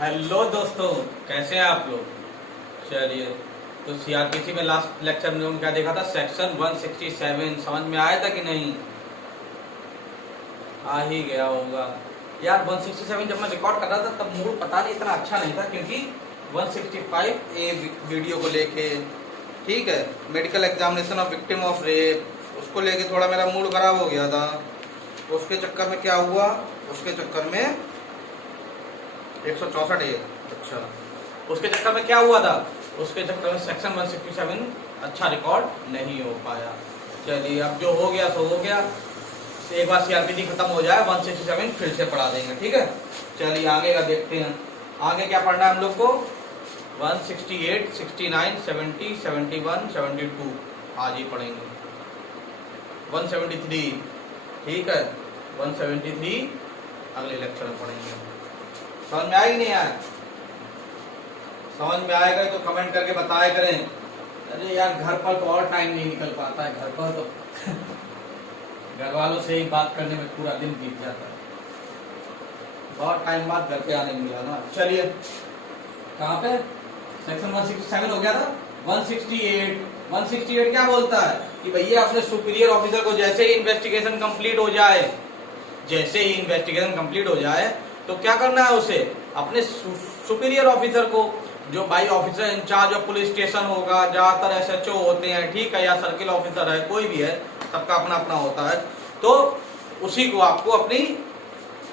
Hello दोस्तों, कैसे हैं आप लोग। चलिए, तो सीआरपीसी में लास्ट लेक्चर में हम क्या देखा था, सेक्शन 167 समझ में आया था कि नहीं। आ ही गया होगा यार। 167 जब मैं रिकॉर्ड कर रहा था तब मूड पता नहीं इतना अच्छा नहीं था, क्योंकि 165 ए वीडियो को लेके, ठीक है, medical examination of victim of rape, उसको लेके थोड़ा मेरा मूड खराब हो गया था। उसके चक्कर में क्या हुआ, उसके चक्कर में 164 ए, अच्छा, उसके चक्कर में क्या हुआ था, उसके चक्कर में सेक्शन 167 अच्छा रिकॉर्ड नहीं हो पाया। चलिए, अब जो हो गया सो हो गया। एक बार सीआरपीसी खत्म हो जाए 167 फिर से पढ़ा देंगे, ठीक है। चलिए आगे का देखते हैं। आगे क्या पढ़ना है हम लोग को, 168, 69, 70, 71, 72 आज ही पढ़ेंगे। 173, ठीक है, 173 अगले लेक्चर में पढ़ेंगे। समझ में आया कि नहीं आया? समझ में आएगा तो कमेंट करके बताया करें। अरे यार, घर पर तो और टाइम नहीं निकल पाता है, घर पर तो घर वालों से ही बात करने में पूरा दिन बीत जाता है। बहुत टाइम बाद घर पे आने मिला ना। चलिए, कहाँ पे सेक्शन 167 हो गया था। 168 क्या बोलता है कि भैया अपने सुपीरियर ऑफिसर को जैसे ही इन्वेस्टिगेशन कंप्लीट हो जाए, जैसे ही इन्वेस्टिगेशन कंप्लीट हो जाए तो क्या करना है उसे, अपने सुपीरियर ऑफिसर को, जो भाई officer in charge of police station होगा, ज्यादातर एसएचओ होते हैं, ठीक है, या सर्किल ऑफिसर है, कोई भी है, सबका अपना अपना होता है, तो उसी को आपको अपनी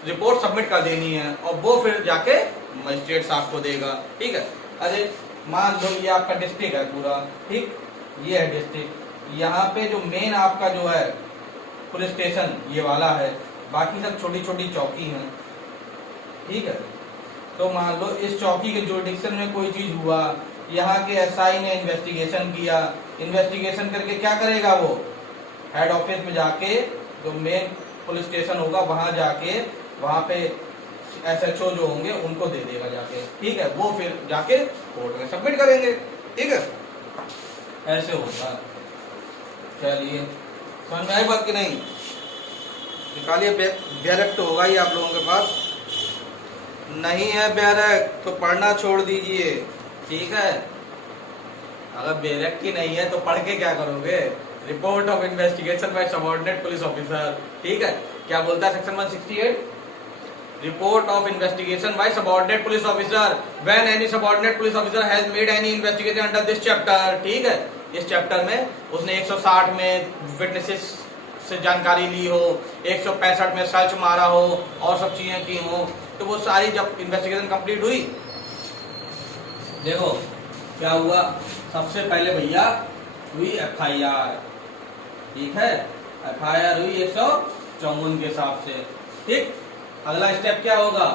रिपोर्ट सबमिट कर देनी है और वो फिर जाके मजिस्ट्रेट साहब को देगा, ठीक है। अरे मान लो ये आपका डिस्ट्रिक्ट है पूरा, ठीक, ये है डिस्ट्रिक्ट, यहाँ पे जो मेन आपका जो है पुलिस स्टेशन ये वाला है, बाकी सब छोटी छोटी चौकी हैं, ठीक है। तो मान लो इस चौकी के जुरिडिक्शन में कोई चीज हुआ, यहाँ के एसआई ने इन्वेस्टिगेशन किया, इन्वेस्टिगेशन करके क्या करेगा, वो हेड ऑफिस में जाके जो मेन पुलिस स्टेशन होगा वहां जाके, वहां पे एसएचओ जो होंगे उनको दे देगा जाके, ठीक है, वो फिर जाके कोर्ट में सबमिट करेंगे, ठीक है, ऐसे होता है। चलिए, समझ में आई बात कि नहीं? निकालिए, बैरक तो होगा ही आप लोगों के पास, नहीं है बैरक तो पढ़ना छोड़ दीजिए, ठीक है। अगर बैरक की नहीं है तो पढ़ के क्या करोगे, report of investigation by subordinate police officer, ठीक है। क्या बोलता है section 168, report of investigation by subordinate police officer when any subordinate police officer has made any investigation under this chapter, ठीक है। इस चैप्टर में उसने 160 में विटनेसेस से जानकारी ली हो, 165 में सर्च मारा हो और सब चीजें की हो, तो वो सारी जब इन्वेस्टिगेशन कंप्लीट हुई, देखो क्या हुआ, सबसे पहले भैया हुई एफआईआर, ठीक है, एफआईआर हुई 154 के हिसाब से, ठीक। अगला स्टेप क्या होगा,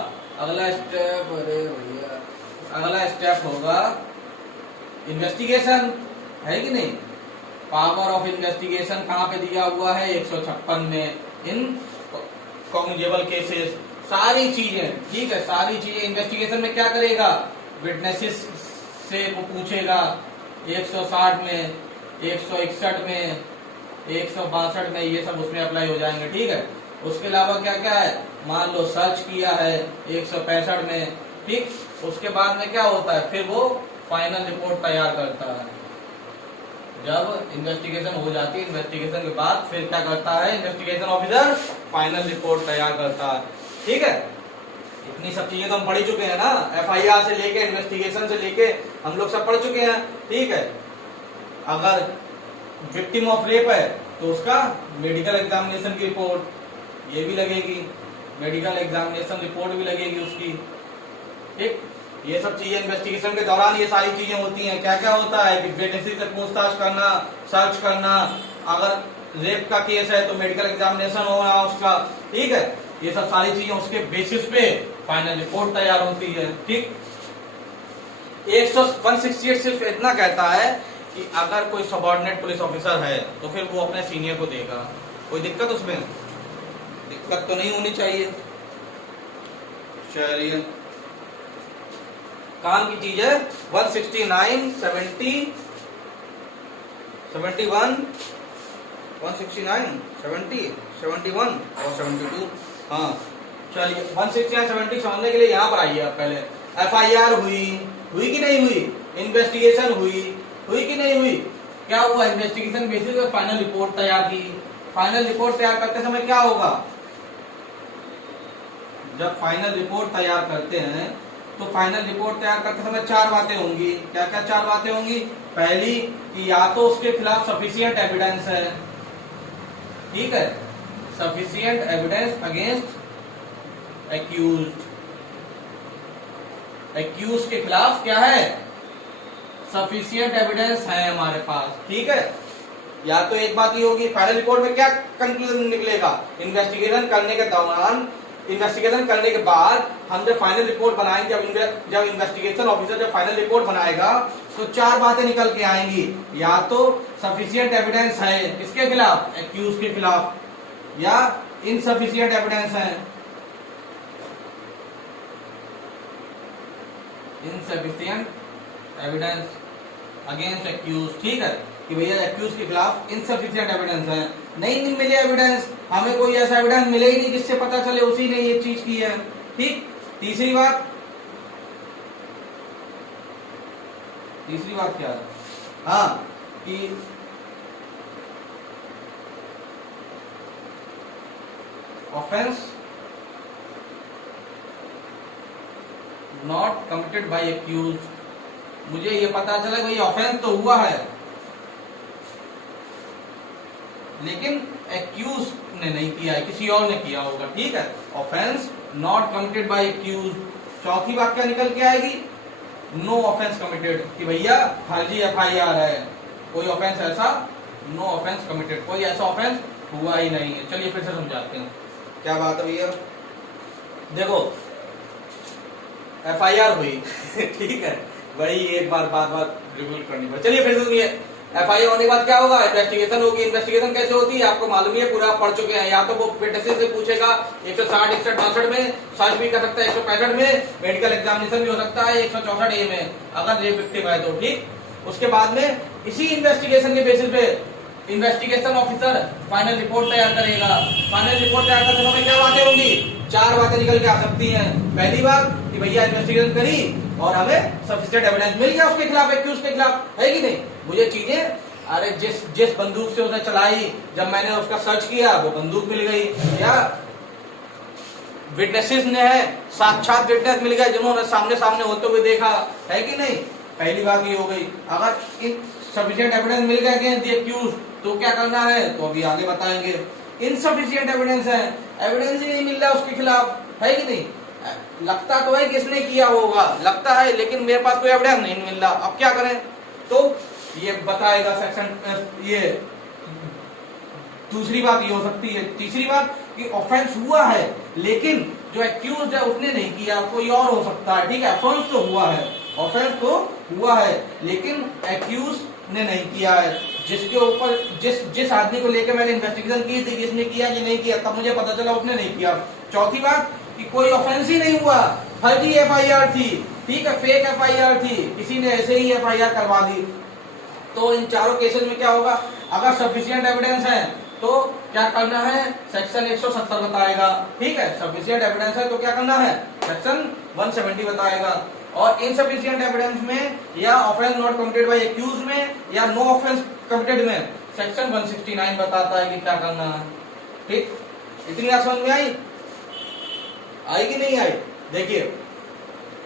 अगला स्टेप, अरे भैया, अगला स्टेप होगा इन्वेस्टिगेशन, है कि नहीं। पावर ऑफ इन्वेस्टिगेशन कहाँ पे दिया हुआ है, 156 में, इन कॉग्निजेबल केसेस, सारी चीजें, ठीक है, सारी चीजें इन्वेस्टिगेशन में क्या करेगा, विटनेसेस से वो पूछेगा, 160 में, 161 में, 162 में, ये सब उसमें अप्लाई हो जाएंगे, ठीक है। उसके अलावा क्या क्या है, मान लो सर्च किया है 165 में, ठीक, उसके बाद में क्या होता है, फिर वो फाइनल रिपोर्ट तैयार करता है। जब इन्वेस्टिगेशन हो जाती है, इन्वेस्टिगेशन के बाद फिर क्या करता है इन्वेस्टिगेशन ऑफिसर, फाइनल रिपोर्ट तैयार करता है, ठीक है। इतनी सब चीजें तो हम पढ़ चुके हैं ना, एफआईआर से लेके इन्वेस्टिगेशन से लेके हम लोग सब पढ़ चुके हैं, ठीक है। अगर विक्टिम ऑफ रेप है तो उसका मेडिकल एग्जामिनेशन की रिपोर्ट ये भी लगेगी, मेडिकल एग्जामिनेशन रिपोर्ट भी लगेगी उसकी, ठीक। ये सब चीजें इन्वेस्टिगेशन के दौरान ये सारी चीजें होती हैं। क्या क्या होता है कि विटनेसेस से पूछताछ करना, सर्च करना, अगर रेप का केस है तो मेडिकल एग्जामिनेशन होना उसका, ठीक है, ये सब सारी चीजें उसके बेसिस पे फाइनल रिपोर्ट तैयार होती है, ठीक। 168 सिर्फ इतना कहता है कि अगर कोई सबऑर्डिनेट पुलिस ऑफिसर है तो फिर वो अपने सीनियर को देगा, कोई दिक्कत उसमें, दिक्कत तो नहीं होनी चाहिए। चलिए, काम की चीज है 169, 70, 71, 169, 70, 71 और 72, हाँ। चलिए, 169, 70 समझने के लिए यहाँ पर आइए आप पहले। एफआईआर हुई कि नहीं हुई, इन्वेस्टिगेशन हुई कि नहीं हुई, क्या हुआ, इन्वेस्टिगेशन बेसिस पे फाइनल रिपोर्ट तैयार की। फाइनल रिपोर्ट तैयार करते समय क्या होगा, जब फाइनल रिपोर्ट तैयार करते हैं तो फाइनल रिपोर्ट तैयार करते समय चार बातें होंगी। क्या क्या चार बातें होंगी, पहली कि या तो उसके खिलाफ सफिशिएंट एविडेंस है, ठीक है, sufficient evidence against accused, accuse के खिलाफ क्या है, सफिशिएंट एविडेंस है हमारे पास, ठीक है। या तो एक बात ये होगी, फाइनल रिपोर्ट में क्या कंक्लूजन निकलेगा, इन्वेस्टिगेशन करने के दौरान, इन्वेस्टिगेशन करने के बाद हम जब फाइनल रिपोर्ट बनाएंगे, जब इन्वेस्टिगेशन ऑफिसर जब फाइनल रिपोर्ट बनाएगा तो चार बातें निकल के आएंगी। या तो सफिशिएंट एविडेंस है किसके खिलाफ, एक्यूज के खिलाफ, या इनसफिशिएंट एविडेंस है, इनसफिशिएंट एविडेंस अगेंस्ट एक्यूज, ठीक है, कि भैया एक्यूज के खिलाफ इनसफिशिएंट एविडेंस है, नहीं मिले एविडेंस, हमें कोई ऐसा एविडेंस मिले ही नहीं जिससे पता चले उसी ने ये चीज की है, ठीक। तीसरी बात क्या है, हाँ, कि offence not committed by accuse, मुझे ये पता चला भाई ऑफेंस तो हुआ है लेकिन एक्यूज ने नहीं किया है, किसी और ने किया होगा, ठीक है, offence not committed by accuse. चौथी बात क्या निकल के आएगी, नो ऑफेंस कमिटेड, कि भैया फर्जी एफआईआर है, कोई ऑफेंस ऐसा, नो ऑफेंस कमिटेड, कोई ऐसा ऑफेंस हुआ ही नहीं है। चलिए फिर से समझाते हैं क्या बात है भैया। देखो एफआईआर हुई ठीक है, वही एक बार बात रिव्यू करनी पड़े। चलिए फिर से सुनिए, एफआईआर होने के बाद क्या होगा, इन्वेस्टिगेशन होगी। इन्वेस्टिगेशन कैसे होती है आपको मालूम ही है, पूरा पढ़ चुके हैं। या तो वो विटनेसेस से पूछेगा, 160, 162 में सर्च भी कर सकता है, 165 में मेडिकल एग्जामिनेशन भी हो सकता है, 164A में अगर रेप विक्टिम है तो, ठीक। उसके बाद में इसी इन्वेस्टिगेशन के बेसिस पे इन्वेस्टिगेशन ऑफिसर फाइनल रिपोर्ट तैयार करेगा। फाइनल रिपोर्ट तैयार करते समय क्या बातें होंगी, चार बातें निकल के आ सकती हैं। पहली बात कि भैया इन्वेस्टिगेशन करी और हमें सफिशिएंट एविडेंस मिल गया उसके खिलाफ, एक्यूज के खिलाफ, है कि नहीं। मुझे चीजें, अरे जिस बंदूक से उसने चलाई, जब मैंने उसका सर्च किया वो बंदूक मिल गई, या विटनेसेस ने है, साक्षात विटनेस मिल गए जिन्होंने सामने सामने होते हुए देखा, है कि नहीं। पहली बात ये हो गई। अगर सफिशिएंट एविडेंस मिल गया अगेंस्ट द एक्यूज तो क्या करना है, तो अभी आगे बताएंगे। इनसफिशिएंट एविडेंस है, एविडेंस ही नहीं मिल रहा उसके खिलाफ, है कि नहीं, लगता तो है किसने किया होगा, लगता है, लेकिन मेरे पास कोई एविडेंस नहीं मिल रहा, अब क्या करें। तो ये बताएगा सेक्शन, ये दूसरी बात ये हो सकती है। तीसरी बात कि ऑफेंस हुआ है लेकिन जो एक्यूज है उसने नहीं किया, कोई और हो सकता है, ठीक है। ऑफेंस तो हुआ है, ऑफेंस तो हुआ है लेकिन एक्यूज ने नहीं किया है, जिसके ऊपर जिस आदमी को लेकर मैंने इन्वेस्टिगेशन की थी, किसने किया कि नहीं किया, तब मुझे पता चला उसने नहीं किया। चौथी बात कि कोई ऑफेंस ही नहीं हुआ, फर्जी एफआईआर थी, ठीक है, फेक एफआईआर थी, किसी ने ऐसे ही एफआईआर करवा दी। तो इन चारों केसेस में क्या होगा, अगर सफिशिएंट एविडेंस है तो क्या करना है, सेक्शन 170 बताएगा, ठीक है। सफिशिएंट एविडेंस है तो क्या करना है, सेक्शन 170 बताएगा। और इनसफिशिएंट एविडेंस में या offence not committed by accuse में या नो ऑफेंस कमिटेड में सेक्शन 169 बताता है कि क्या करना है, ठीक। इतनी बात समझ में आई कि नहीं आई, देखिए।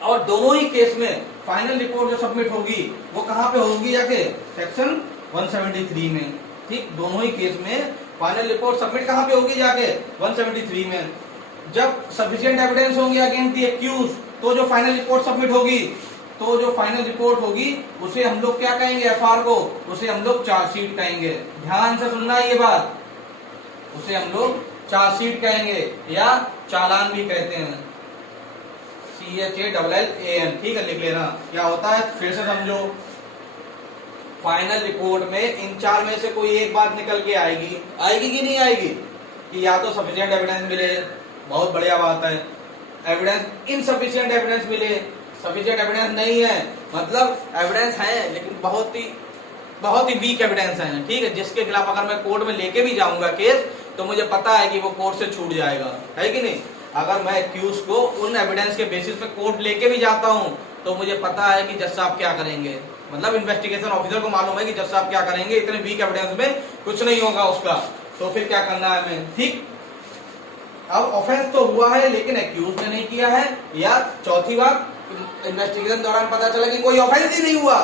और दोनों ही केस में फाइनल रिपोर्ट जो सबमिट होगी वो कहां पे होगी, जाके सेक्शन 173 में, ठीक। दोनों ही केस में फाइनल रिपोर्ट सबमिट कहां पे होगी, जाके 173 में। जब सफिशिएंट एविडेंस होंगे अगेंस्ट द एक्यूज तो जो फाइनल रिपोर्ट सबमिट होगी, तो जो फाइनल रिपोर्ट होगी उसे हम लोग क्या कहेंगे, एफआर को, उसे हम लोग चार्जशीट कहेंगे। ध्यान से सुनना ये बात, उसे हम लोग चार्जशीट कहेंगे या चालान भी कहते हैं, CHALLAN, ठीक है, लिख लेना। क्या होता है फिर से समझो, फाइनल रिपोर्ट में इन चार में से कोई एक बात निकल के आएगी कि नहीं आएगी, कि या तो सफिशिएंट एविडेंस मिले, बहुत बढ़िया बात है, एविडेंस इनसफिशिएंट एविडेंस मिले, सफिशिएंट एविडेंस नहीं है, मतलब एविडेंस है लेकिन बहुत ही वीक एविडेंस है, ठीक है, जिसके खिलाफ अगर मैं कोर्ट में लेके भी जाऊंगा केस तो मुझे पता है कि वो कोर्ट से छूट जाएगा, है कि नहीं। अगर मैं एक्यूज को उन एविडेंस के बेसिस पे कोर्ट लेके भी जाता हूँ तो मुझे पता है कि जज साहब क्या करेंगे, मतलब इन्वेस्टिगेशन ऑफिसर को मालूम है कि जज साहब क्या करेंगे, इतने वीक एविडेंस में कुछ नहीं होगा उसका, तो फिर क्या करना है हमें। ठीक, अब ऑफेंस तो हुआ है लेकिन एक्यूज ने नहीं किया है, या चौथी बात इन्वेस्टिगेशन दौरान पता चला कि कोई ऑफेंस ही नहीं हुआ,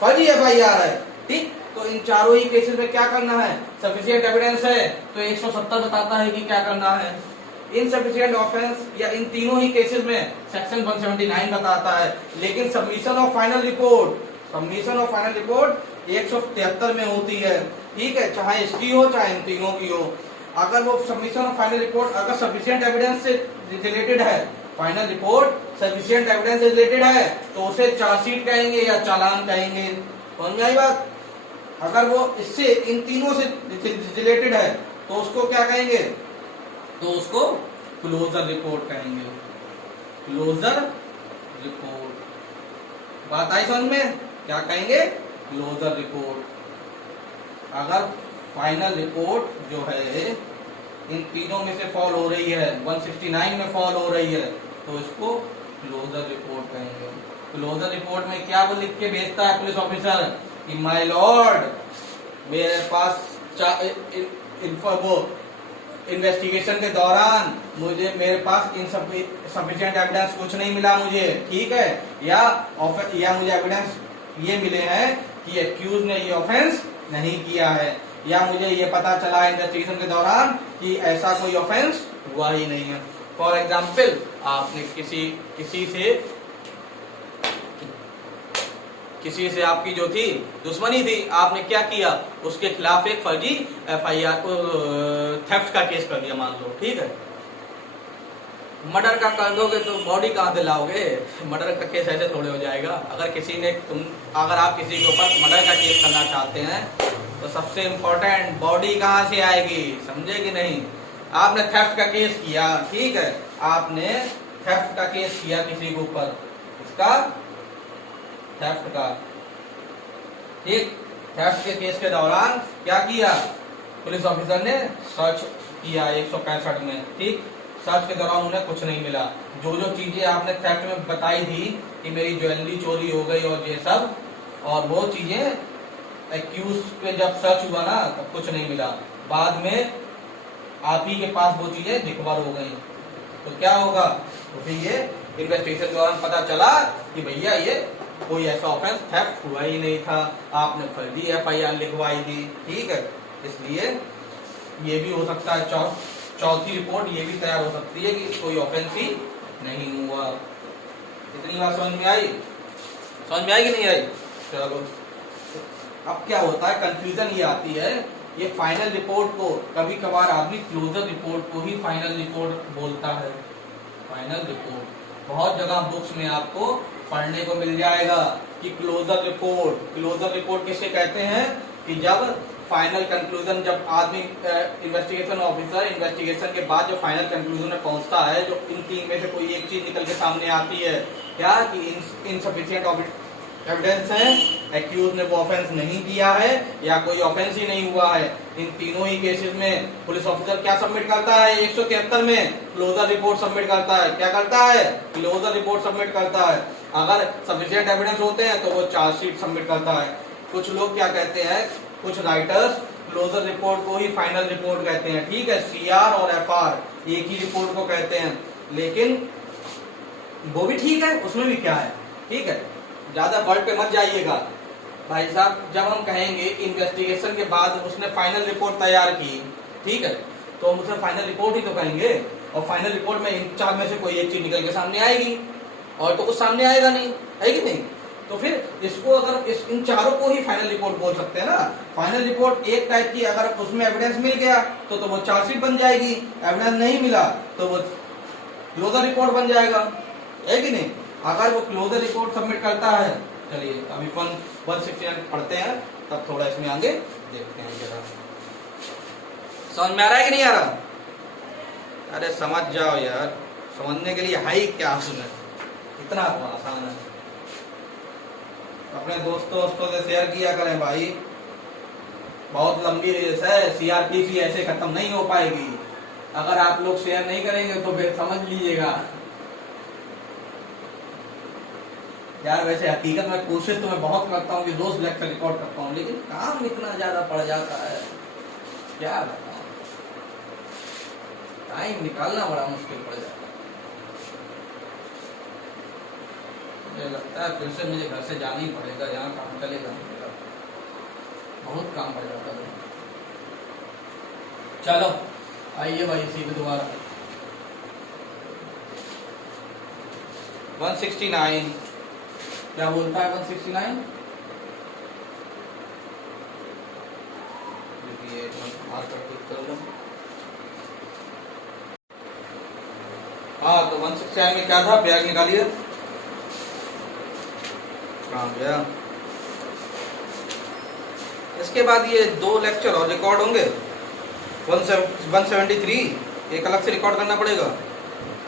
फर्जी एफआईआर है। ठीक, तो इन चारों ही केसेस में क्या करना है, सफिशिएंट एविडेंस है तो 170 बताता है कि क्या करना है। इनसफिशिएंट ऑफेंस या इन तीनों ही केसेस में सेक्शन 179 बताता है, लेकिन सबमिशन ऑफ फाइनल रिपोर्ट 173 में होती है। ठीक है, चाहे इसकी हो चाहे इन तीनों की हो। अगर वो सबमिशन ऑफ फाइनल रिपोर्ट अगर सफिशिएंट एविडेंस से रिलेटेड है, फाइनल रिपोर्ट सफिशिएंट एविडेंस से रिलेटेड है तो उसे चार्जशीट कहेंगे या चालान कहेंगे। समझ में आई बात। अगर वो इससे इन तीनों से रिलेटेड है तो उसको क्या कहेंगे, तो उसको क्लोजर रिपोर्ट कहेंगे, क्लोजर रिपोर्ट। बात आई समझ में, क्या कहेंगे, क्लोजर रिपोर्ट। अगर फाइनल रिपोर्ट जो है इन तीनों में से फॉल हो रही है, 169 में फॉल हो रही है तो इसको क्लोजर रिपोर्ट कहेंगे। क्लोजर रिपोर्ट में क्या वो लिख के भेजता है पुलिस ऑफिसर कि माय लॉर्ड मेरे पास वो इन्वेस्टिगेशन के दौरान मेरे पास इन सफिशिएंट एविडेंस कुछ नहीं मिला मुझे। ठीक है, या मुझे एविडेंस ये मिले हैं कि एक्यूज ने ये ऑफेंस नहीं किया है, या मुझे ये पता चला इन्वेस्टिगेशन के दौरान कि ऐसा कोई ऑफेंस हुआ ही नहीं है। फॉर एग्जाम्पल, आपने किसी से आपकी जो थी दुश्मनी थी, आपने क्या किया, उसके खिलाफ एक फर्जी एफआईआर थेफ्ट का केस कर दिया मान लो। ठीक है, मर्डर का कर दोगे तो बॉडी कहाँ से लाओगे, मर्डर का केस ऐसे थोड़े हो जाएगा। अगर आप किसी के ऊपर मर्डर का केस करना चाहते हैं तो सबसे इम्पोर्टेंट बॉडी कहाँ से आएगी, समझे कि नहीं। आपने थेफ्ट का केस किया, ठीक है, आपने थेफ्ट का केस किया किसी के ऊपर, इसका थेफ्ट का, ठीक, थेफ्ट के केस के दौरान क्या किया, पुलिस ऑफिसर ने सर्च किया 165 में। ठीक, सर्च के दौरान उन्हें कुछ नहीं मिला। जो चीजें आपने थेफ्ट में बताई थी कि मेरी ज्वेलरी चोरी हो गई और ये सब, और वो चीजें एक्यूज पे जब सर्च हुआ ना तब कुछ नहीं मिला, बाद में आप ही के पास वो चीजें रिकवर हो गई, तो क्या होगा, तो फिर ये इन्वेस्टिगेशन के दौरान पता चला कि भैया ये कोई ऐसा ऑफेंस थेफ्ट हुआ ही नहीं था, आपने फर्जी एफआईआर लिखवाई थी। ठीक है, इसलिए ये भी हो सकता है, चौथी रिपोर्ट ये भी तैयार हो सकती है कि कोई ऑफेंस ही नहीं हुआ। इतनी बात समझ में आई कि नहीं आई। चलो, अब क्या होता है, कंफ्यूजन ये आती है, ये फाइनल रिपोर्ट को कभी कभार आदमी क्लोजर रिपोर्ट को ही फाइनल रिपोर्ट बोलता है। फाइनल रिपोर्ट बहुत जगह बुक्स में आपको पढ़ने को मिल जाएगा कि क्लोजर रिपोर्ट किसे कहते हैं, कि जब फाइनल कंक्लूजन, जब आदमी इन्वेस्टिगेशन ऑफिसर इन्वेस्टिगेशन के बाद जो फाइनल कंक्लूजन में पहुंचता है, जो इन तीन में से कोई एक चीज निकल के सामने आती है, क्या कि इनसफिशिएंट एविडेंस है, एक्यूज ने वो ऑफेंस नहीं किया है या कोई ऑफेंस ही नहीं हुआ है। इन तीनों ही केसेस में पुलिस ऑफिसर क्या सबमिट करता है, 173 में क्लोजर रिपोर्ट सबमिट करता है। क्या करता है, क्लोजर रिपोर्ट सबमिट करता है। अगर सफिशिएंट एविडेंस होते हैं तो वो चार्जशीट सबमिट करता है। कुछ लोग क्या कहते हैं, कुछ राइटर्स क्लोजर रिपोर्ट को ही फाइनल रिपोर्ट कहते हैं। ठीक है, सीआर और एफआर एक ही रिपोर्ट को कहते हैं, लेकिन वो भी ठीक है, उसमें भी क्या है, ठीक है, ज्यादा वर्ड पे मत जाइएगा भाई साहब। जब हम कहेंगे कि इन्वेस्टिगेशन के बाद उसने फाइनल रिपोर्ट तैयार की, ठीक है, तो हम उसे फाइनल रिपोर्ट ही तो कहेंगे, और फाइनल रिपोर्ट में इन चार में से कोई एक चीज निकल के सामने आएगी, और तो कुछ सामने आएगा नहीं, है कि नहीं। तो फिर इसको अगर इन चारों को ही फाइनल रिपोर्ट बोल सकते हैं ना। फाइनल रिपोर्ट एक टाइप की, अगर उसमें एविडेंस मिल गया तो वो चार्जशीट बन जाएगी, एविडेंस नहीं मिला तो वो क्लोजर रिपोर्ट बन जाएगा, है कि नहीं। अगर वो क्लोजर रिपोर्ट सबमिट करता है, चलिए अभी 169 पढ़ते हैं, तब थोड़ा इसमें आगे देखते हैं जरा, समझ में आ रहा है कि नहीं आ रहा। अरे समझ जाओ यार, समझने के लिए है ही क्या, सुने इतना तो आसान है। अपने दोस्तों से शेयर किया करें भाई, बहुत लंबी रेस है, सीआरपीसी ऐसे खत्म नहीं हो पाएगी, अगर आप लोग शेयर नहीं करेंगे तो फिर समझ लीजिएगा यार। वैसे हकीकत में कोशिश तो मैं बहुत करता हूँ कि रोज लेक्चर रिकॉर्ड करता हूँ, लेकिन काम इतना ज्यादा पड़ जाता है, क्या बताऊं, टाइम निकालना बड़ा मुश्किल पड़ जाता है। मुझे लगता है फिर से मुझे घर से जाना ही पड़ेगा, यहाँ काम चलेगा, बहुत काम पड़ जाता है। चलो आइए भाई इसी पे दोबारा 169 क्या बोलता है 169? हाँ तो 169 में क्या था, बैग निकालिए, कहाँ गया। इसके बाद ये 2 लेक्चर और रिकॉर्ड होंगे, 173 एक अलग से रिकॉर्ड करना पड़ेगा,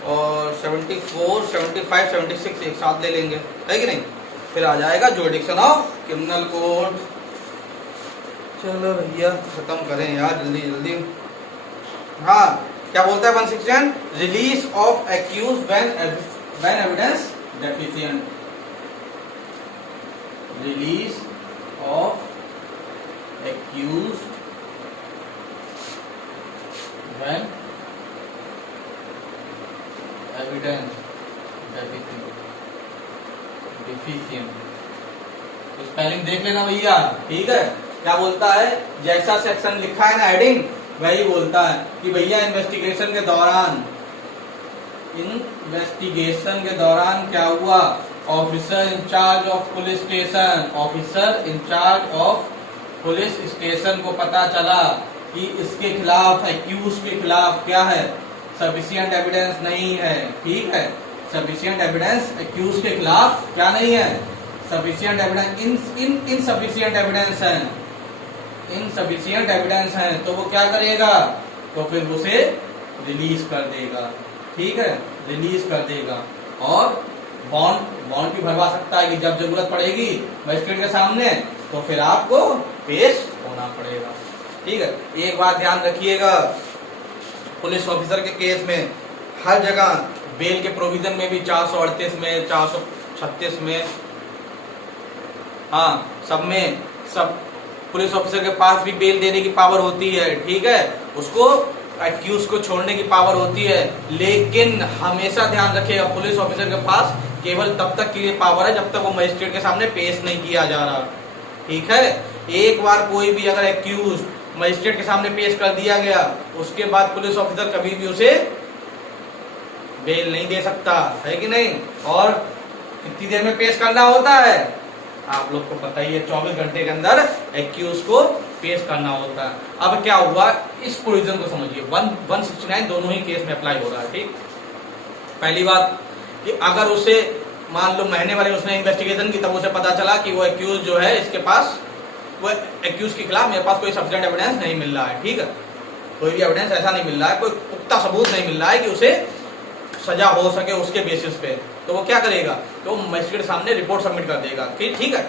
और 74, 75, 76 एक साथ ले लेंगे, है कि नहीं। फिर आ जाएगा जुरिडिक्शन ऑफ क्रिमिनल कोड। चलो भैया खत्म करें यार जल्दी जल्दी। हाँ क्या बोलता है 169? Release of accuse when evidence deficient. Release of accuse when evidence deficient. तो स्पेलिंग देख लेना भैया, ठीक है। क्या बोलता है, जैसा सेक्शन लिखा है ना हेडिंग, वही बोलता है कि भैया इन्वेस्टिगेशन के दौरान क्या हुआ, officer in charge of police station, officer in charge of police station को पता चला कि इसके खिलाफ, एक्यूज के खिलाफ क्या है, सफिशिएंट एविडेंस नहीं है, ठीक है। सफिशिएंट एविडेंस एक्यूज के खिलाफ क्या नहीं है, सफिशिएंट एविडेंस, इनसफिशिएंट एविडेंस है, इनसफिशिएंट एविडेंस है, तो वो क्या करेगा, तो फिर उसे रिलीज कर देगा, ठीक है, रिलीज कर देगा। और बॉन्ड भी भरवा सकता है कि जब जरूरत पड़ेगी मजिस्ट्रेट के सामने तो फिर आपको पेश होना पड़ेगा, ठीक है। एक बात ध्यान रखिएगा, पुलिस ऑफिसर के केस में हर जगह बेल के प्रोविजन में भी 438 में, 436 में, हाँ सब पुलिस ऑफिसर के पास भी बेल देने की पावर होती है, ठीक है, उसको एक्यूज को छोड़ने की पावर होती है। लेकिन हमेशा ध्यान रखिएगा पुलिस ऑफिसर के पास केवल तब तक के लिए पावर है जब तक वो मजिस्ट्रेट के सामने पेश नहीं किया जा रहा, ठीक है। एक बार कोई भी अगर एक्यूज मजिस्ट्रेट के सामने पेश कर दिया गया, उसके बाद पुलिस ऑफिसर कभी भी उसे बेल नहीं दे सकता, है कि नहीं। और कितनी देर में पेश करना होता है, आप लोग को पता ही है, 24 घंटे के अंदर एक्यूज को पेश करना होता है। अब क्या हुआ, इस प्रोविजन को समझिए, 169 दोनों ही केस में अप्लाई हो रहा है, ठीक। पहली बात कि अगर उसे मान लो महीने वाले उसने इन्वेस्टिगेशन की, तब उसे पता चला कि वो एक्यूज जो है, इसके पास वो एक्यूज के खिलाफ मेरे पास कोई सफिशिएंट एविडेंस नहीं मिल रहा है, ठीक है, कोई भी एविडेंस ऐसा नहीं मिल रहा है, कोई पुख्ता सबूत नहीं मिल रहा है कि उसे सजा हो सके उसके बेसिस पे, तो वो क्या करेगा, तो मजिस्ट्रेट के सामने रिपोर्ट सबमिट कर देगा कि ठीक है,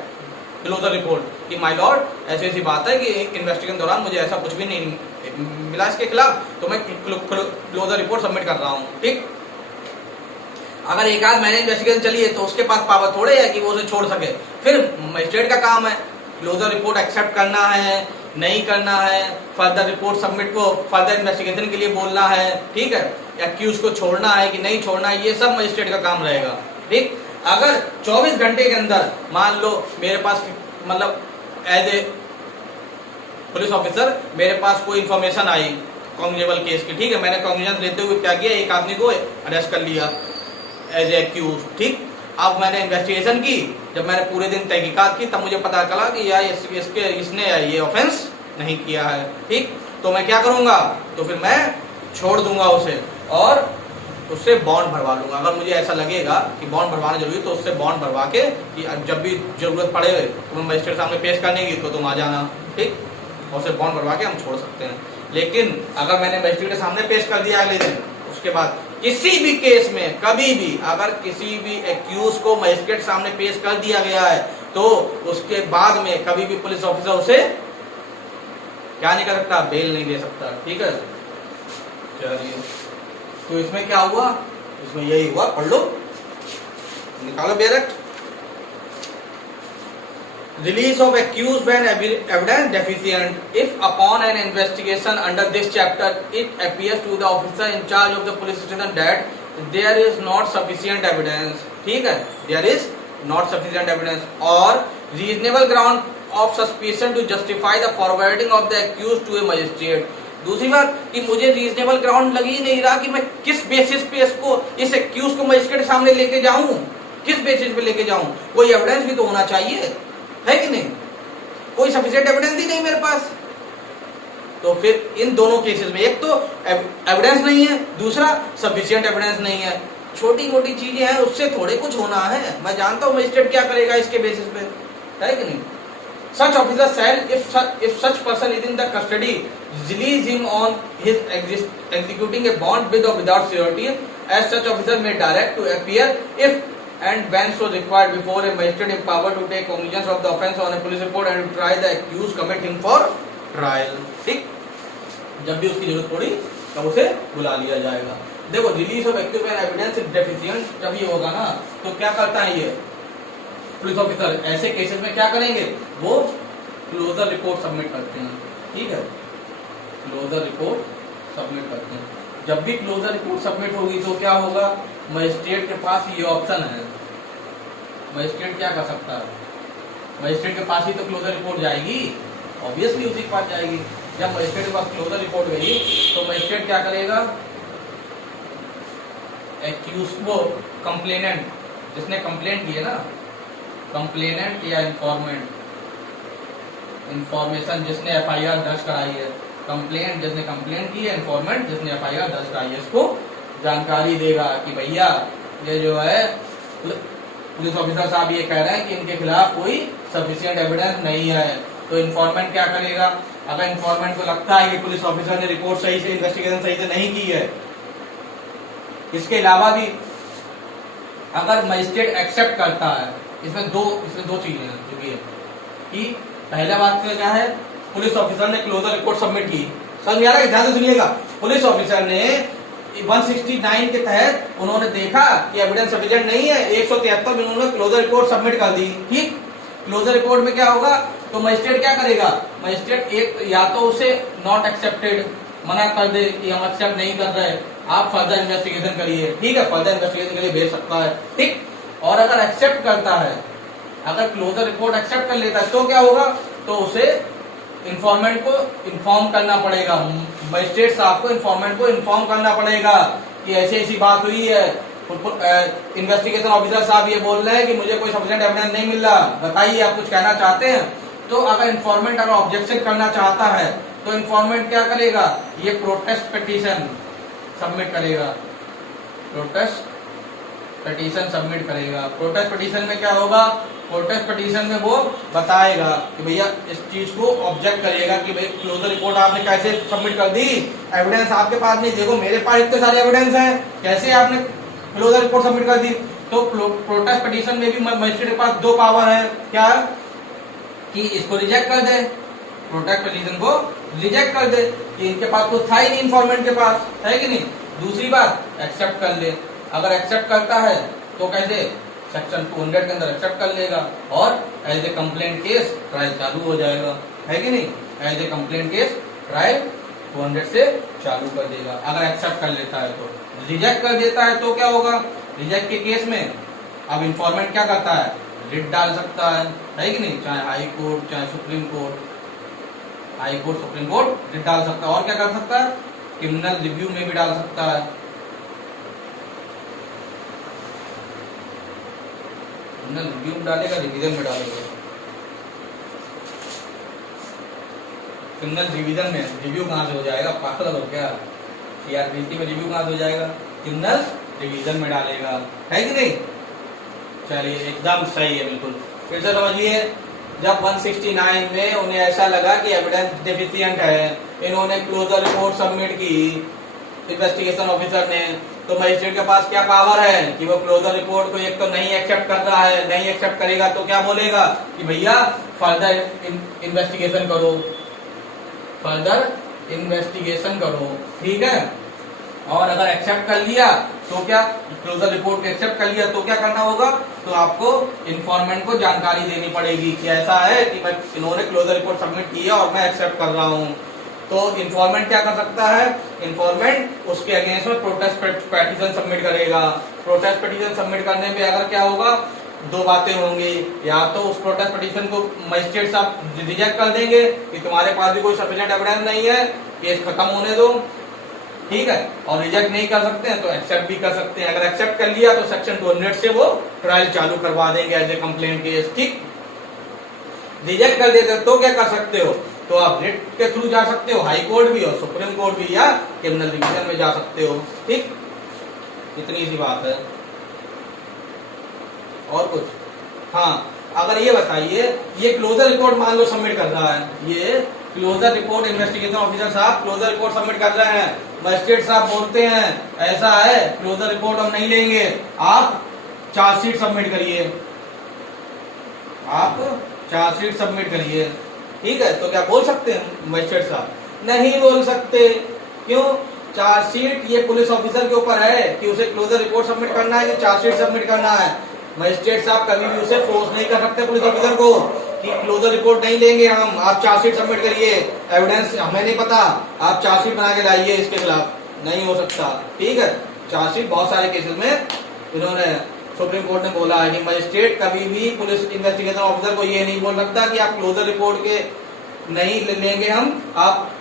क्लोजर रिपोर्ट कि माय लॉर्ड ऐसी ऐसी बात है कि इन्वेस्टिगेशन के दौरान मुझे ऐसा कुछ भी नहीं मिला इसके खिलाफ, तो मैं क्लोजर रिपोर्ट सबमिट कर रहा हूँ, ठीक। अगर एक आध महीने इन्वेस्टिगेशन चली है तो उसके पास पावर थोड़े है कि वो उसे छोड़ सके, फिर मजिस्ट्रेट का काम है क्लोजर रिपोर्ट एक्सेप्ट करना है, नहीं करना है, फर्दर रिपोर्ट सबमिट को फर्दर इन्वेस्टिगेशन के लिए बोलना है, ठीक है, एक्यूज को छोड़ना है कि नहीं छोड़ना है, ये सब मजिस्ट्रेट का काम रहेगा, ठीक। अगर 24 घंटे के अंदर मान लो मेरे पास, मतलब एज ए पुलिस ऑफिसर मेरे पास कोई इंफॉर्मेशन आई कॉग्निजेबल केस की, ठीक है, मैंने कॉग्निजेंस लेते हुए क्या किया, एक आदमी को अरेस्ट कर लिया एज ए एक्यूज, ठीक। अब मैंने इन्वेस्टिगेशन की, जब मैंने पूरे दिन तहकीकात की, तब मुझे पता चला कि यार इसने ये ऑफेंस नहीं किया है, ठीक। तो मैं क्या करूंगा, तो फिर मैं छोड़ दूंगा उसे और उससे बॉन्ड भरवा लूंगा। अगर मुझे ऐसा लगेगा कि बॉन्ड भरवाना जरूरी, तो उससे बॉन्ड भरवा के कि जब भी जरूरत पड़े तुम्हें मजिस्ट्रेट सामने पेश करने की, तो तुम आ जाना, ठीक, और उससे बॉन्ड भरवा के हम छोड़ सकते हैं। लेकिन अगर मैंने मजिस्ट्रेट के सामने पेश कर दिया अगले दिन, उसके बाद किसी भी केस में कभी भी अगर किसी भी एक्यूज को मजिस्ट्रेट सामने पेश कर दिया गया है, तो उसके बाद में कभी भी पुलिस ऑफिसर उसे क्या नहीं कर सकता, बेल नहीं दे सकता, ठीक है। चलिए, तो इसमें क्या हुआ, इसमें यही हुआ, पढ़ लो, निकालो barrack. Release of accused when evidence deficient. If upon an investigation under this chapter it appears to the officer in charge of the police station that there is not sufficient evidence, ठीक है, there is not sufficient evidence or reasonable ground of suspicion to justify the forwarding of the accused to a magistrate. दूसरी बात कि मुझे reasonable ground लग ही नहीं रहा कि मैं किस बेसिस पे इसको, इस एक्यूज को मजिस्ट्रेट के सामने लेके जाऊं, किस बेसिस पे लेके जाऊं, कोई एविडेंस भी तो होना चाहिए, है कि नहीं, कोई सफिशिएंट एविडेंस ही नहीं मेरे पास। तो फिर इन दोनों केसेस में एक तो एविडेंस नहीं है, दूसरा सफिशिएंट एविडेंस नहीं है, छोटी मोटी चीजें हैं, उससे थोड़े कुछ होना है। मैं जानता हूं मजिस्ट्रेट क्या करेगा इसके बेसिस पे, है कि नहीं। Such officer shall, if such person is in the custody, release him on his executing a bond with or without surety, as such officer may direct to appear if and when so required before a magistrate empowered to take cognizance of the offence on a police report and to try the accused, commit him for trial। ठीक, जब भी उसकी जरूरत पड़ी तब उसे बुला लिया जाएगा। देखो, release of accuse and evidence deficient जब ये होगा ना, तो क्या करता है ये पुलिस ऑफिसर, ऐसे केसेस में क्या करेंगे, वो क्लोजर रिपोर्ट सबमिट करते हैं। ठीक है, क्लोजर रिपोर्ट सबमिट करते हैं। जब भी क्लोजर रिपोर्ट सबमिट होगी तो क्या होगा, मजिस्ट्रेट के पास ये ऑप्शन है, मजिस्ट्रेट क्या कर सकता है, मजिस्ट्रेट के पास ही तो क्लोजर रिपोर्ट जाएगी, ऑब्वियसली उसी के पास जाएगी। जब मजिस्ट्रेट के पास क्लोजर रिपोर्ट गई तो मजिस्ट्रेट क्या करेगा, एक्यूज को, कंप्लेनेंट जिसने कंप्लेंट की है ना, कंप्लेनेंट या इंफॉर्मेंट, इंफॉर्मेशन जिसने एफआईआर दर्ज कराई है, कंप्लेंट जिसने कंप्लेंट की है, इंफॉर्मेंट जिसने एफआईआर दर्ज कराई है, इसको जानकारी देगा कि भैया ये जो है पुलिस ऑफिसर साहब ये कह रहे हैं कि इनके खिलाफ कोई सफिशिएंट एविडेंस नहीं है। तो इंफॉर्मेंट क्या करेगा, अगर इंफॉर्मेंट को लगता है कि पुलिस ऑफिसर ने रिपोर्ट सही से, इन्वेस्टिगेशन सही से नहीं की है, इसके अलावा भी अगर मजिस्ट्रेट एक्सेप्ट करता है, इसमें दो चीजें हैं जो कि पहला बात क्या है, पुलिस ऑफिसर ने क्लोजर रिपोर्ट सबमिट की, समझ में आ रहा है, ध्यान से सुनिएगा। पुलिस ऑफिसर ने 169 के तहत उन्होंने देखा कि एविडेंस सफिशिएंट नहीं है, 173 में उन्होंने क्लोजर रिपोर्ट सबमिट कर दी। ठीक, क्लोजर रिपोर्ट में क्या होगा, तो मजिस्ट्रेट क्या करेगा, मजिस्ट्रेट एक या तो उसे नॉट एक्सेप्टेड मना कर दे कि हम एक्सेप्ट नहीं कर रहे, आप फर्दर इन्वेस्टिगेशन करिए। ठीक है, फर्दर इन्वेस्टिगेशन के लिए भेज सकता है। ठीक, और अगर एक्सेप्ट करता है, अगर क्लोजर रिपोर्ट एक्सेप्ट कर लेता है तो क्या होगा, तो उसे इंफॉर्मेंट को इन्फॉर्म करना पड़ेगा, मजिस्ट्रेट साहब को, इंफॉर्मेंट को इन्फॉर्म करना पड़ेगा कि ऐसी ऐसी बात हुई है, इन्वेस्टिगेशन ऑफिसर साहब ये बोल रहे हैं कि मुझे कोई सफिशिएंट एविडेंस नहीं मिल रहा, बताइए आप कुछ कहना चाहते हैं। तो अगर इंफॉर्मेंट अगर ऑब्जेक्शन करना चाहता है तो इंफॉर्मेंट क्या करेगा, ये प्रोटेस्ट पिटीशन सबमिट करेगा, प्रोटेस्ट पिटीशन सबमिट करेगा। प्रोटेस्ट पिटीशन में क्या होगा, प्रोटेस्ट पिटीशन में वो बताएगा कि भैया इस चीज को ऑब्जेक्ट करिएगा कि भाई क्लोजर रिपोर्ट आपने कैसे सबमिट कर दी, एविडेंस आपके पास नहीं, देखो मेरे पास इतने सारे एविडेंस हैं, कैसे आपने क्लोजर रिपोर्ट सबमिट कर दी। तो प्रोटेस्ट पिटीशन में भी मजिस्ट्रेट के पास दो पावर है, क्या कि इसको रिजेक्ट कर दे, प्रोटेस्ट पिटीशन को रिजेक्ट कर दे कि इनके पास कुछ था ही नहीं इंफॉर्मेंट के पास, है कि नहीं। दूसरी बात, एक्सेप्ट कर ले, अगर एक्सेप्ट करता है तो कैसे, सेक्शन 200 के अंदर एक्सेप्ट कर लेगा और as a complaint case trial चालू हो जाएगा, है कि नहीं, as a complaint case trial 200 से चालू कर देगा अगर एक्सेप्ट कर लेता है। तो रिजेक्ट कर देता है तो क्या होगा, रिजेक्ट के केस में अब इंफॉर्मेंट क्या करता है, रिट डाल सकता है कि नहीं, चाहे हाई कोर्ट चाहे supreme court, high court supreme court writ डाल सकता है। और क्या कर सकता है, क्रिमिनल रिव्यू में भी डाल सकता है, क्रिमिनल रिव्यू में डालेगा, रिवीजन में डालेगा, क्रिमिनल रिवीजन में रिव्यू कहां से हो जाएगा, पागल हो क्या, सीआरपीसी में रिव्यू कहां से हो जाएगा, क्रिमिनल रिवीजन में डालेगा, है कि नहीं। चलिए एकदम सही है, बिल्कुल। फिर से समझिए, जब 169 में उन्हें ऐसा लगा कि एविडेंस डेफिशिएंट है, इन्होंने क्लोजर रिपोर्ट सबमिट की इन्वेस्टिगेशन ऑफिसर ने, तो मजिस्ट्रेट के पास क्या पावर है कि वो क्लोजर रिपोर्ट को एक तो नहीं एक्सेप्ट कर रहा है, नहीं एक्सेप्ट करेगा तो क्या बोलेगा कि भैया फर्दर इन्वेस्टिगेशन करो, फर्दर इन्वेस्टिगेशन करो। ठीक है, और अगर एक्सेप्ट कर लिया तो क्या, क्लोजर रिपोर्ट को एक्सेप्ट कर लिया तो क्या करना होगा, तो आपको इन्फॉर्मेंट को जानकारी देनी पड़ेगी कि ऐसा है कि मैं इन्होंने क्लोजर रिपोर्ट सबमिट की है और मैं एक्सेप्ट कर रहा हूँ। तो इन्फॉर्मेंट क्या कर सकता है, इन्फॉर्मेंट उसके अगेंस्ट में प्रोटेस्ट पिटीशन सबमिट करेगा। प्रोटेस्ट पिटीशन सबमिट करने पे अगर क्या होगा, दो बातें होंगी, या तो उस प्रोटेस्ट पिटीशन को मजिस्ट्रेट साहब रिजेक्ट कर देंगे कि तुम्हारे पास भी कोई सफिशिएंट एविडेंस नहीं है, केस खत्म होने दो, ठीक है, और रिजेक्ट नहीं कर सकते हैं तो एक्सेप्ट भी कर सकते हैं। अगर एक्सेप्ट कर लिया तो सेक्शन 200 से वो ट्रायल चालू करवा देंगे एज ए कंप्लेंट केस, ठीक। रिजेक्ट कर देते तो क्या कर सकते हो, तो आप रिट के थ्रू जा सकते हो, हाई कोर्ट भी और सुप्रीम कोर्ट भी, या क्रिमिनल डिवीजन में जा सकते हो, ठीक। इतनी सी बात है। और कुछ, हाँ, अगर ये बताइए, ये क्लोजर रिपोर्ट मान लो सबमिट कर रहा है, ये क्लोजर रिपोर्ट इन्वेस्टिगेशन ऑफिसर साहब क्लोजर रिपोर्ट सबमिट कर रहे हैं, मजिस्ट्रेट साहब बोलते हैं ऐसा है क्लोजर रिपोर्ट हम नहीं लेंगे, आप चार्जशीट सबमिट करिए, आप चार्जशीट सबमिट करिए, ठीक है। तो क्या बोल सकते हैं मजिस्ट्रेट साहब, नहीं बोल सकते। क्यों, चार्जशीट ये पुलिस ऑफिसर के ऊपर है कि उसे क्लोजर रिपोर्ट सबमिट करना है कि चार्जशीट सबमिट करना है। मजिस्ट्रेट साहब कभी भी उसे फोर्स नहीं कर सकते पुलिस ऑफिसर को कि क्लोजर रिपोर्ट नहीं लेंगे हम, आप चार्जशीट सबमिट करिए, एविडेंस हमें नहीं पता, आप चार्जशीट बना के लाइए इसके खिलाफ, नहीं हो सकता, ठीक है। चार्जशीट बहुत सारे केसेस में इन्होंने, सुप्रीम कोर्ट ने बोला है कि मजिस्ट्रेट कभी भी पुलिस इन्वेस्टिगेशन ऑफिसर को ये नहीं बोल सकता कि आप क्लोजर रिपोर्ट के नहीं लेंगे हम, आप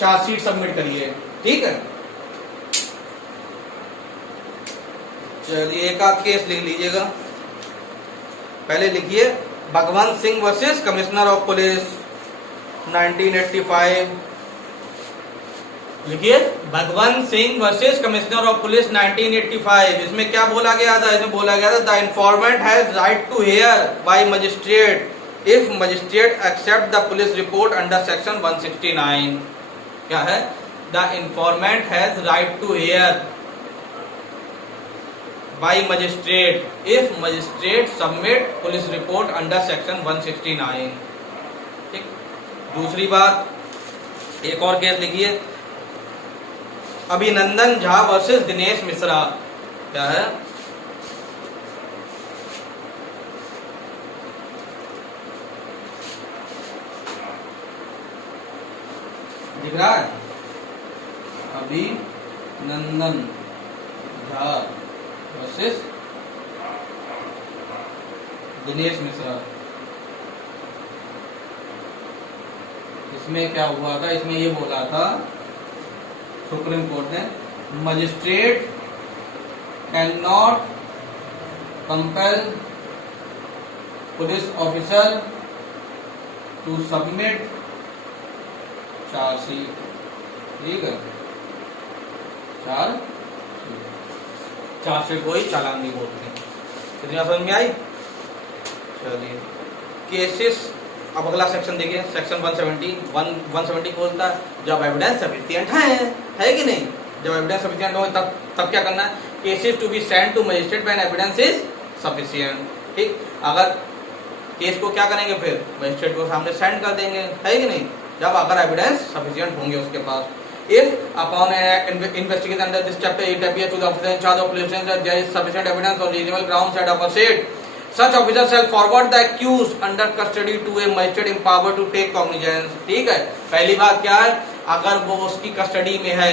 चार्जशीट सबमिट करिए, ठीक है। चलिए एक आध केस लिख लीजिएगा, पहले लिखिए Bhagwant Singh versus commissioner of police 1985। लिखिए Bhagwant Singh versus commissioner of police 1985। इसमें क्या बोला गया था, इसमें बोला गया था the informant has right to hear by magistrate if magistrate accept the police report under section 169। क्या है, the informant has right to hear by magistrate if magistrate submit police report under section 169, ठीक। दूसरी बात, एक और case लिखिए अभिनंदन Jha versus Dinesh Mishra. क्या है, दिख रहा है, अभिनंदन झा वर्सेस दिनेश मिश्रा। इसमें क्या हुआ था, इसमें ये बोला था सुप्रीम कोर्ट ने, magistrate can not compel police officer to submit chargesheet, ठीक है, चार्जशीट को ही चालान नहीं बोलते। कितनी समझ में आई। चलिए केसेस, अब अगला सेक्शन देखिए, सेक्शन 170 बोलता है जब एविडेंस सफिशिएंट है कि नहीं, जब एविडेंस सफिशिएंट हो तब क्या करना है, cases to be send to magistrate when evidence is sufficient, ठीक। अगर केस को क्या करेंगे, फिर मजिस्ट्रेट को सामने सेंड कर देंगे, है कि नहीं, जब अगर एविडेंस सफिशिएंट होंगे उसके पास। If upon an investigation under this chapter it appears to the officer in charge of police that there is sufficient evidence on reasonable grounds that of a said, such officer shall forward the accused under custody to a magistrate empowered to take cognizance, ठीक है। पहली बात क्या है, अगर वो उसकी custody में है,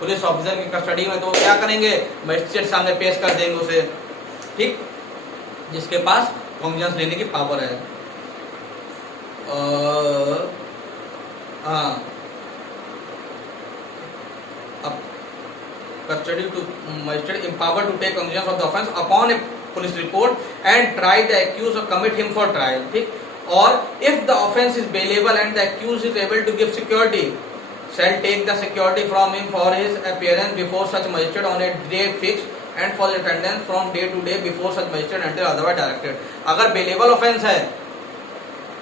पुलिस ऑफिसर की कस्टडी में, तो क्या करेंगे, मजिस्ट्रेट सामने पेश कर देंगे उसे, ठीक, जिसके पास कॉग्निजेंस लेने की पावर है। हाँ, custody to magistrate empowered to take cognizance of the offence upon a police report and try the accused or commit him for trial, ठीक। और if the offence is bailable and the accused is able to give security, shall take the security from him for his appearance before such magistrate on a day fixed and for his attendance from day to day before such magistrate until otherwise directed। अगर bailable offence है,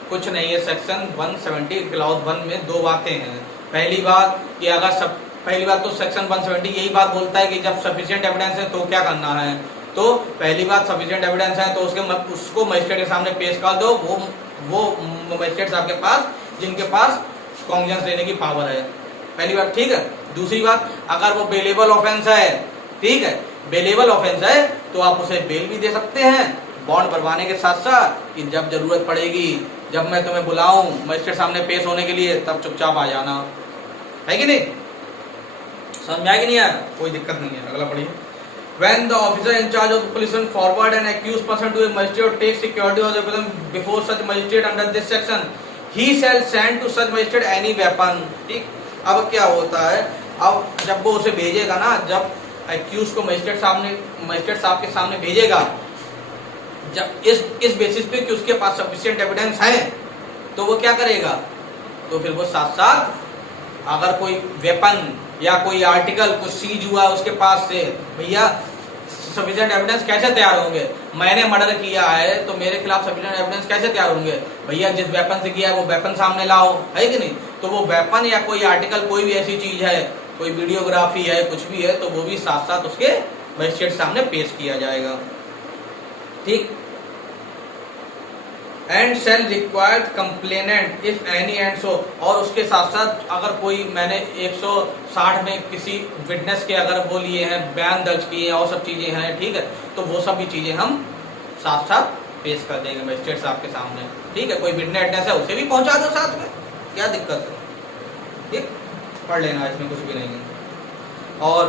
कुछ नहीं है, section 170 clause 1 में दो बातें हैं। पहली बात कि अगर पहली बात तो सेक्शन 170 यही बात बोलता है कि जब सफिशिएंट एविडेंस है तो क्या करना है, तो पहली बात सफिशिएंट एविडेंस है तो उसको मजिस्ट्रेट के सामने पेश कर दो, वो मजिस्ट्रेट साहब के पास जिनके पास कॉग्निजेंस लेने की पावर है, पहली बात, ठीक है। दूसरी बात, अगर वो बेलेबल ऑफेंस है, ठीक है, बेलेबल ऑफेंस है तो आप उसे बेल भी दे सकते हैं बॉन्ड भरवाने के साथ साथ, कि जब जरूरत पड़ेगी, जब मैं तुम्हें बुलाऊं मजिस्ट्रेट सामने पेश होने के लिए, तब चुपचाप आ जाना, है कि नहीं? समझ में आया कि नहीं आया? कोई दिक्कत नहीं है। अगला पढ़िए। When the officer in charge of the police forward an accused person to a magistrate or take security of the person before such magistrate under this section, he shall send to such magistrate any weapon। ठीक, अब क्या होता है, अब जब वो उसे भेजेगा ना, जब एक्यूज को मजिस्ट्रेट साहब के सामने भेजेगा, जब इस बेसिस पे कि उसके पास सफिशिएंट एविडेंस है, तो वो क्या करेगा, तो फिर वो साथ साथ अगर कोई वेपन या कोई आर्टिकल कुछ सीज हुआ उसके पास से, भैया सफिशिएंट एविडेंस कैसे तैयार होंगे, मैंने मर्डर किया है तो मेरे खिलाफ सफिशिएंट एविडेंस कैसे तैयार होंगे, भैया जिस वेपन से किया है वो वेपन सामने लाओ, है कि नहीं? तो वो वेपन या कोई आर्टिकल, कोई भी ऐसी चीज है, कोई वीडियोग्राफी है, कुछ भी है, तो वो भी साथ साथ उसके मजिस्ट्रेट सामने पेश किया जाएगा। ठीक। And shall required complainant if any and so, और उसके साथ साथ अगर कोई, मैंने 160 में किसी विटनेस के अगर वो लिए हैं, बयान दर्ज किए हैं और सब चीजें हैं, ठीक है, तो वो सब भी चीजें हम साथ साथ पेश कर देंगे मजिस्ट्रेट साहब के सामने, ठीक है। कोई विटनेस है उसे भी पहुंचा दो साथ में, क्या दिक्कत है? ठीक, पढ़ लेना, इसमें कुछ भी नहीं है। और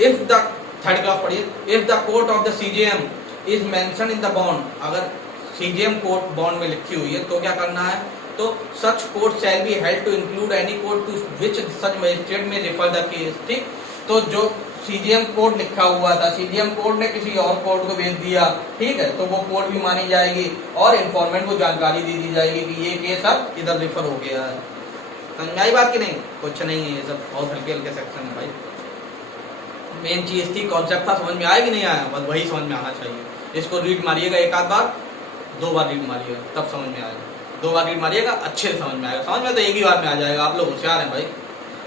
इफ द, थर्ड क्लास पढ़िए, if the court of the CJM is mention in the bond, अगर सीजेएम कोर्ट बॉन्ड में लिखी हुई है तो क्या करना है, तो such court shall be held to include any court to which such magistrate may refer the case. ठीक, तो जो सीजेएम कोर्ट लिखा हुआ था, सीजेएम कोर्ट ने किसी और कोर्ट को भेज दिया, ठीक है, तो वो कोर्ट भी मानी जाएगी और इन्फॉर्मेंट को जानकारी दी जाएगी कि ये केस अब इधर रेफर हो गया है। समझ में आई बात कि नहीं? कुछ नहीं है, ये सब बहुत हल्के हल्के सेक्शन है भाई। मेन चीज थी, कॉन्सेप्ट था, समझ में आया कि नहीं आया, बस वही समझ में आना चाहिए। इसको रीड मारिएगा एक आध बार, 2 बार रीड मारिएगा, तब समझ में आएगा। 2 बार रीड मारिएगा, अच्छे से समझ में आएगा। समझ में तो एक ही बार में आ जाएगा, आप लोग होशियार हैं भाई।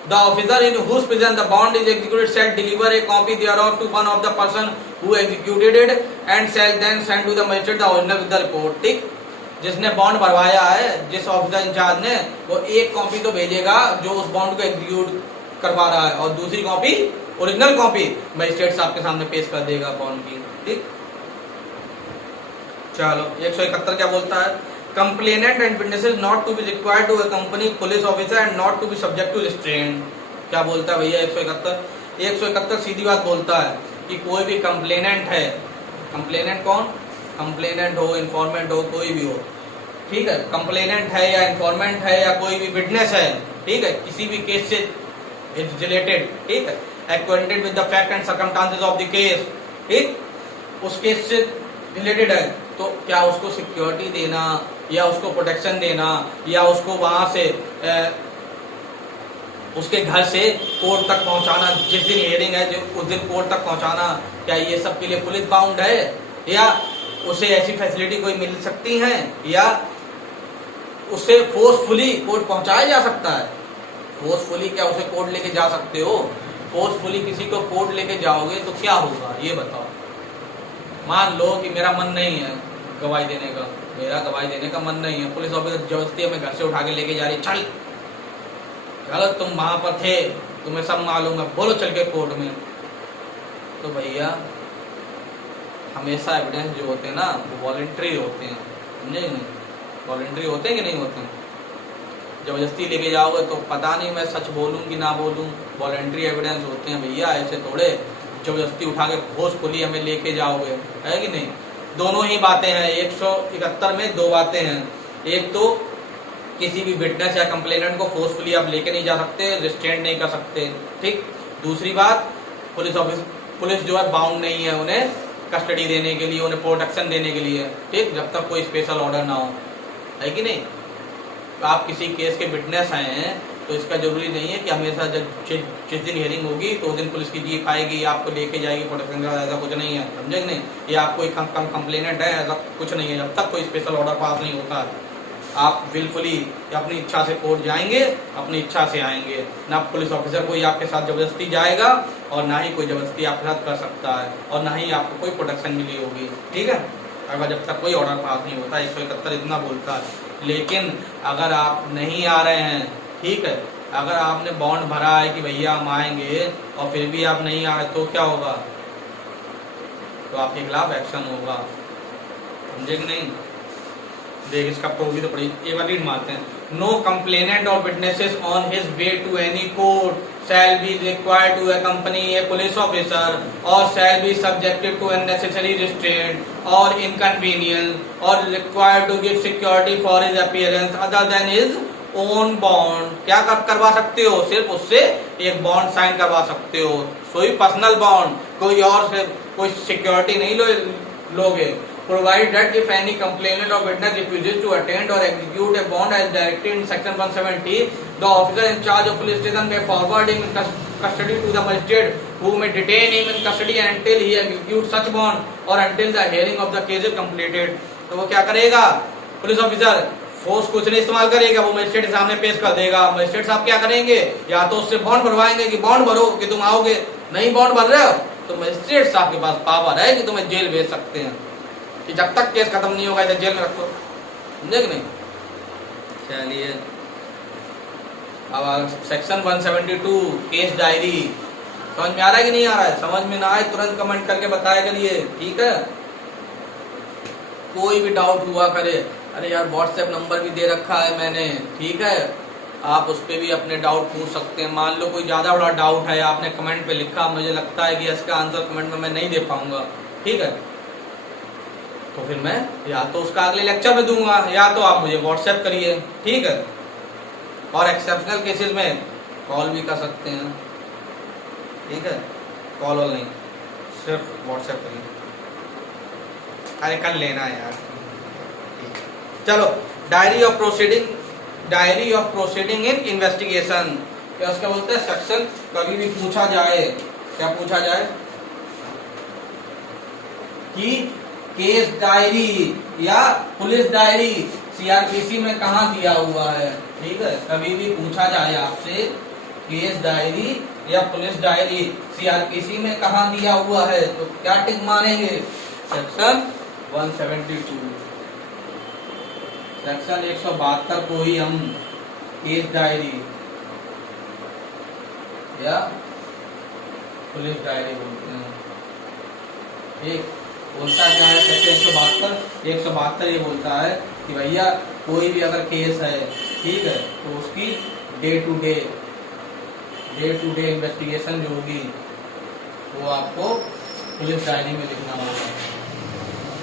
The officer in whose presence the bond is executed shall deliver a copy thereof to one of the person who executed it and shall then send to the magistrate the original with the report। ठीक, जिसने bond भरवाया है, जिस officer in charge ने, वो एक copy तो भेजेगा जो उस बॉन्ड को एग्जीक्यूट करवा रहा है, और दूसरी कॉपी, ओरिजिनल कॉपी, मजिस्ट्रेट साहब के सामने पेश कर देगा बॉन्ड की। ठीक, चलो 171 क्या बोलता है, complainant and witnesses not to be required to accompany police officer and not to be subject to restrain. क्या बोलता है भैया 171 सीधी बात बोलता है कि कोई भी कंप्लेनेंट है, कंप्लेनेंट कौन, कंप्लेनेंट हो, इन्फॉर्मेंट हो, कोई भी हो, ठीक है, कंप्लेनेंट है या इन्फॉर्मेंट है या कोई भी विटनेस है, ठीक है, किसी भी केस से रिलेटेड, ठीक है, acquainted with the fact and circumstances of the case, ठीक, उस केस से रिलेटेड है, तो क्या उसको सिक्योरिटी देना या उसको प्रोटेक्शन देना या उसको वहां से उसके घर से कोर्ट तक पहुंचाना, जिस दिन हियरिंग है जो उस दिन कोर्ट तक पहुंचाना, क्या ये सब के लिए पुलिस बाउंड है, या उसे ऐसी फैसिलिटी कोई मिल सकती है, या उसे फोर्सफुली कोर्ट पहुंचाया जा सकता है? फोर्सफुली क्या उसे कोर्ट लेके जा सकते हो? फोर्सफुली किसी को कोर्ट लेके जाओगे तो क्या होगा ये बताओ। मान लो कि मेरा मन नहीं है गवाही देने का, मेरा गवाही देने का मन नहीं है, पुलिस ऑफिसर जबरदस्ती हमें घर से उठा के लेके जा रही, चल चलो तुम वहां पर थे, तुम्हें सब मालूम है, बोलो चल के कोर्ट में, तो भैया हमेशा एविडेंस जो होते हैं ना वो वॉलंटरी होते हैं, समझे नहीं? वॉलंटरी होते हैं कि नहीं होते हैं? जबरदस्ती लेके जाओगे तो पता नहीं मैं सच बोलूं कि ना बोलूं, वॉलंटरी एविडेंस होते हैं भैया, ऐसे थोड़े जबरदस्ती उठा के फोर्सफुली हमें लेके जाओगे, है कि नहीं? दोनों ही बातें हैं, 171 में 2 बातें हैं। एक तो किसी भी विटनेस या कंप्लेनेंट को फोर्सफुली आप लेके नहीं जा सकते, रिस्ट्रेंट नहीं कर सकते, ठीक। दूसरी बात, पुलिस जो है बाउंड नहीं है उन्हें कस्टडी देने के लिए, उन्हें प्रोटेक्शन देने के लिए, ठीक, जब तक कोई स्पेशल ऑर्डर ना हो, है कि नहीं? तो आप किसी केस के विटनेस आए हैं तो इसका जरूरी नहीं है कि हमेशा जिस दिन हियरिंग होगी तो उस दिन पुलिस की जीप आएगी, आपको लेके जाएगी प्रोटेक्शन का, ऐसा कुछ नहीं है, समझे कि नहीं? ये आप कोई कम कंप्लेनेंट है, ऐसा कुछ नहीं है। जब तक कोई स्पेशल ऑर्डर पास नहीं होता आप विलफुली अपनी इच्छा से कोर्ट जाएंगे, अपनी इच्छा से आएंगे, ना पुलिस ऑफिसर कोई आपके साथ जबरदस्ती जाएगा और ना ही कोई जबरदस्ती आपके साथ कर सकता है, और ना ही आपको कोई प्रोटेक्शन मिली होगी, ठीक है, अगर जब तक कोई ऑर्डर पास नहीं होता। 171 इतना बोलता है। लेकिन अगर आप नहीं आ रहे हैं, ठीक है, अगर आपने बॉन्ड भरा है कि भैया हम आएंगे और फिर भी आप नहीं आए तो क्या होगा, तो आपके खिलाफ एक्शन होगा, समझे कि नहीं। देख इसका प्रूफ भी तो पड़ी, एक बार रीड मारते हैं। नो कंप्लेनेंट और witnesses on his way to any court shall be required to accompany a police officer or shall be subjected to unnecessary restraint or inconvenience or required to give security for his appearance other than his own bond। क्या करवा सकते हो, सिर्फ उससे एक bond sign करवा सकते हो, कोई पर्सनल बॉन्ड, कोई और से कोई सिक्योरिटी नहीं लोगे। Provide that if any complainant or witness refuses to attend or execute a bond as directed in section 170, the officer in charge of police station may forward him in custody to the magistrate, who may detain him in custody until he executes such bond or until the hearing of the case is completed। तो वो क्या करेगा, police officer force कुछ नहीं इस्तेमाल करेगा, वो magistrate के सामने पेश कर देगा। मजिस्ट्रेट साहब क्या करेंगे, या तो उससे बॉन्ड भरवाएंगे कि बॉन्ड भरो कि तुम आओगे, नहीं बॉन्ड भर रहे हो तो मजिस्ट्रेट साहब के पास पावर है कि तुम्हें जेल भेज सकते हैं, कि जब तक केस खत्म नहीं होगा इसे जेल में रखो, समझे कि नहीं। चलिए अब सेक्शन 172 केस डायरी, समझ में आ रहा है कि नहीं आ रहा है, समझ में ना आए तुरंत कमेंट करके बताया करिए, ठीक है। कोई भी डाउट हुआ करे, अरे यार व्हाट्सएप नंबर भी दे रखा है मैंने, ठीक है, आप उस पर भी अपने डाउट पूछ सकते हैं। मान लो कोई ज्यादा बड़ा डाउट है, आपने कमेंट पे लिखा, मुझे लगता है कि इसका आंसर कमेंट में मैं नहीं दे पाऊंगा, ठीक है, तो फिर मैं या तो उसका अगले लेक्चर में दूंगा या तो आप मुझे व्हाट्सएप करिए, ठीक है। और एक्सेप्शनल केसेस में कॉल भी कर सकते हैं, ठीक है, कॉल वॉल नहीं, सिर्फ व्हाट्सएप करिए, अरे कर लेना यार। चलो diary of proceeding in investigation, क्या उसका बोलते हैं सेक्शन, कभी भी पूछा जाए, क्या पूछा जाए कि केस डायरी या पुलिस डायरी सीआरपीसी में कहाँ दिया हुआ है, ठीक है, कभी भी पूछा जाए आपसे केस डायरी या पुलिस डायरी सीआरपीसी में कहाँ दिया हुआ है, तो क्या टिक मारेंगे, सेक्शन 172, सेक्शन 172 को ही हम केस डायरी या पुलिस डायरी बोलते हैं। एक बोलता क्या है सेक्शन 172 ये बोलता है कि भैया कोई भी अगर केस है, ठीक है, तो उसकी डे टू डे इन्वेस्टिगेशन जो होगी वो आपको पुलिस डायरी में लिखना होगा।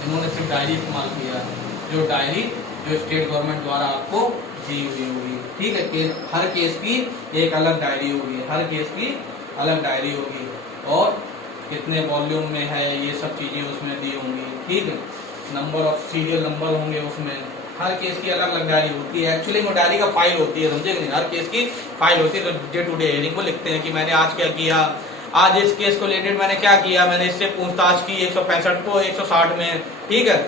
इन्होंने सिर्फ डायरी इस्तेमाल किया, जो डायरी जो स्टेट गवर्नमेंट द्वारा आपको दी हुई होगी, ठीक है, हर केस की एक अलग डायरी होगी, हर केस की अलग डायरी होगी, और कितने वॉल्यूम में है ये सब चीजें उसमें दी होंगी, ठीक है, नंबर ऑफ सीरियल नंबर होंगे उसमें, हर केस की अलग अलग डायरी होती है। एक्चुअली वो डायरी का फाइल होती है, समझे नहीं, हर केस की फाइल होती है। तो डे टू डे हियरिंग को लिखते हैं कि मैंने आज क्या किया, आज इस केस को रिलेटेड मैंने क्या किया, मैंने इससे पूछताछ की 165 को 160 में, ठीक है,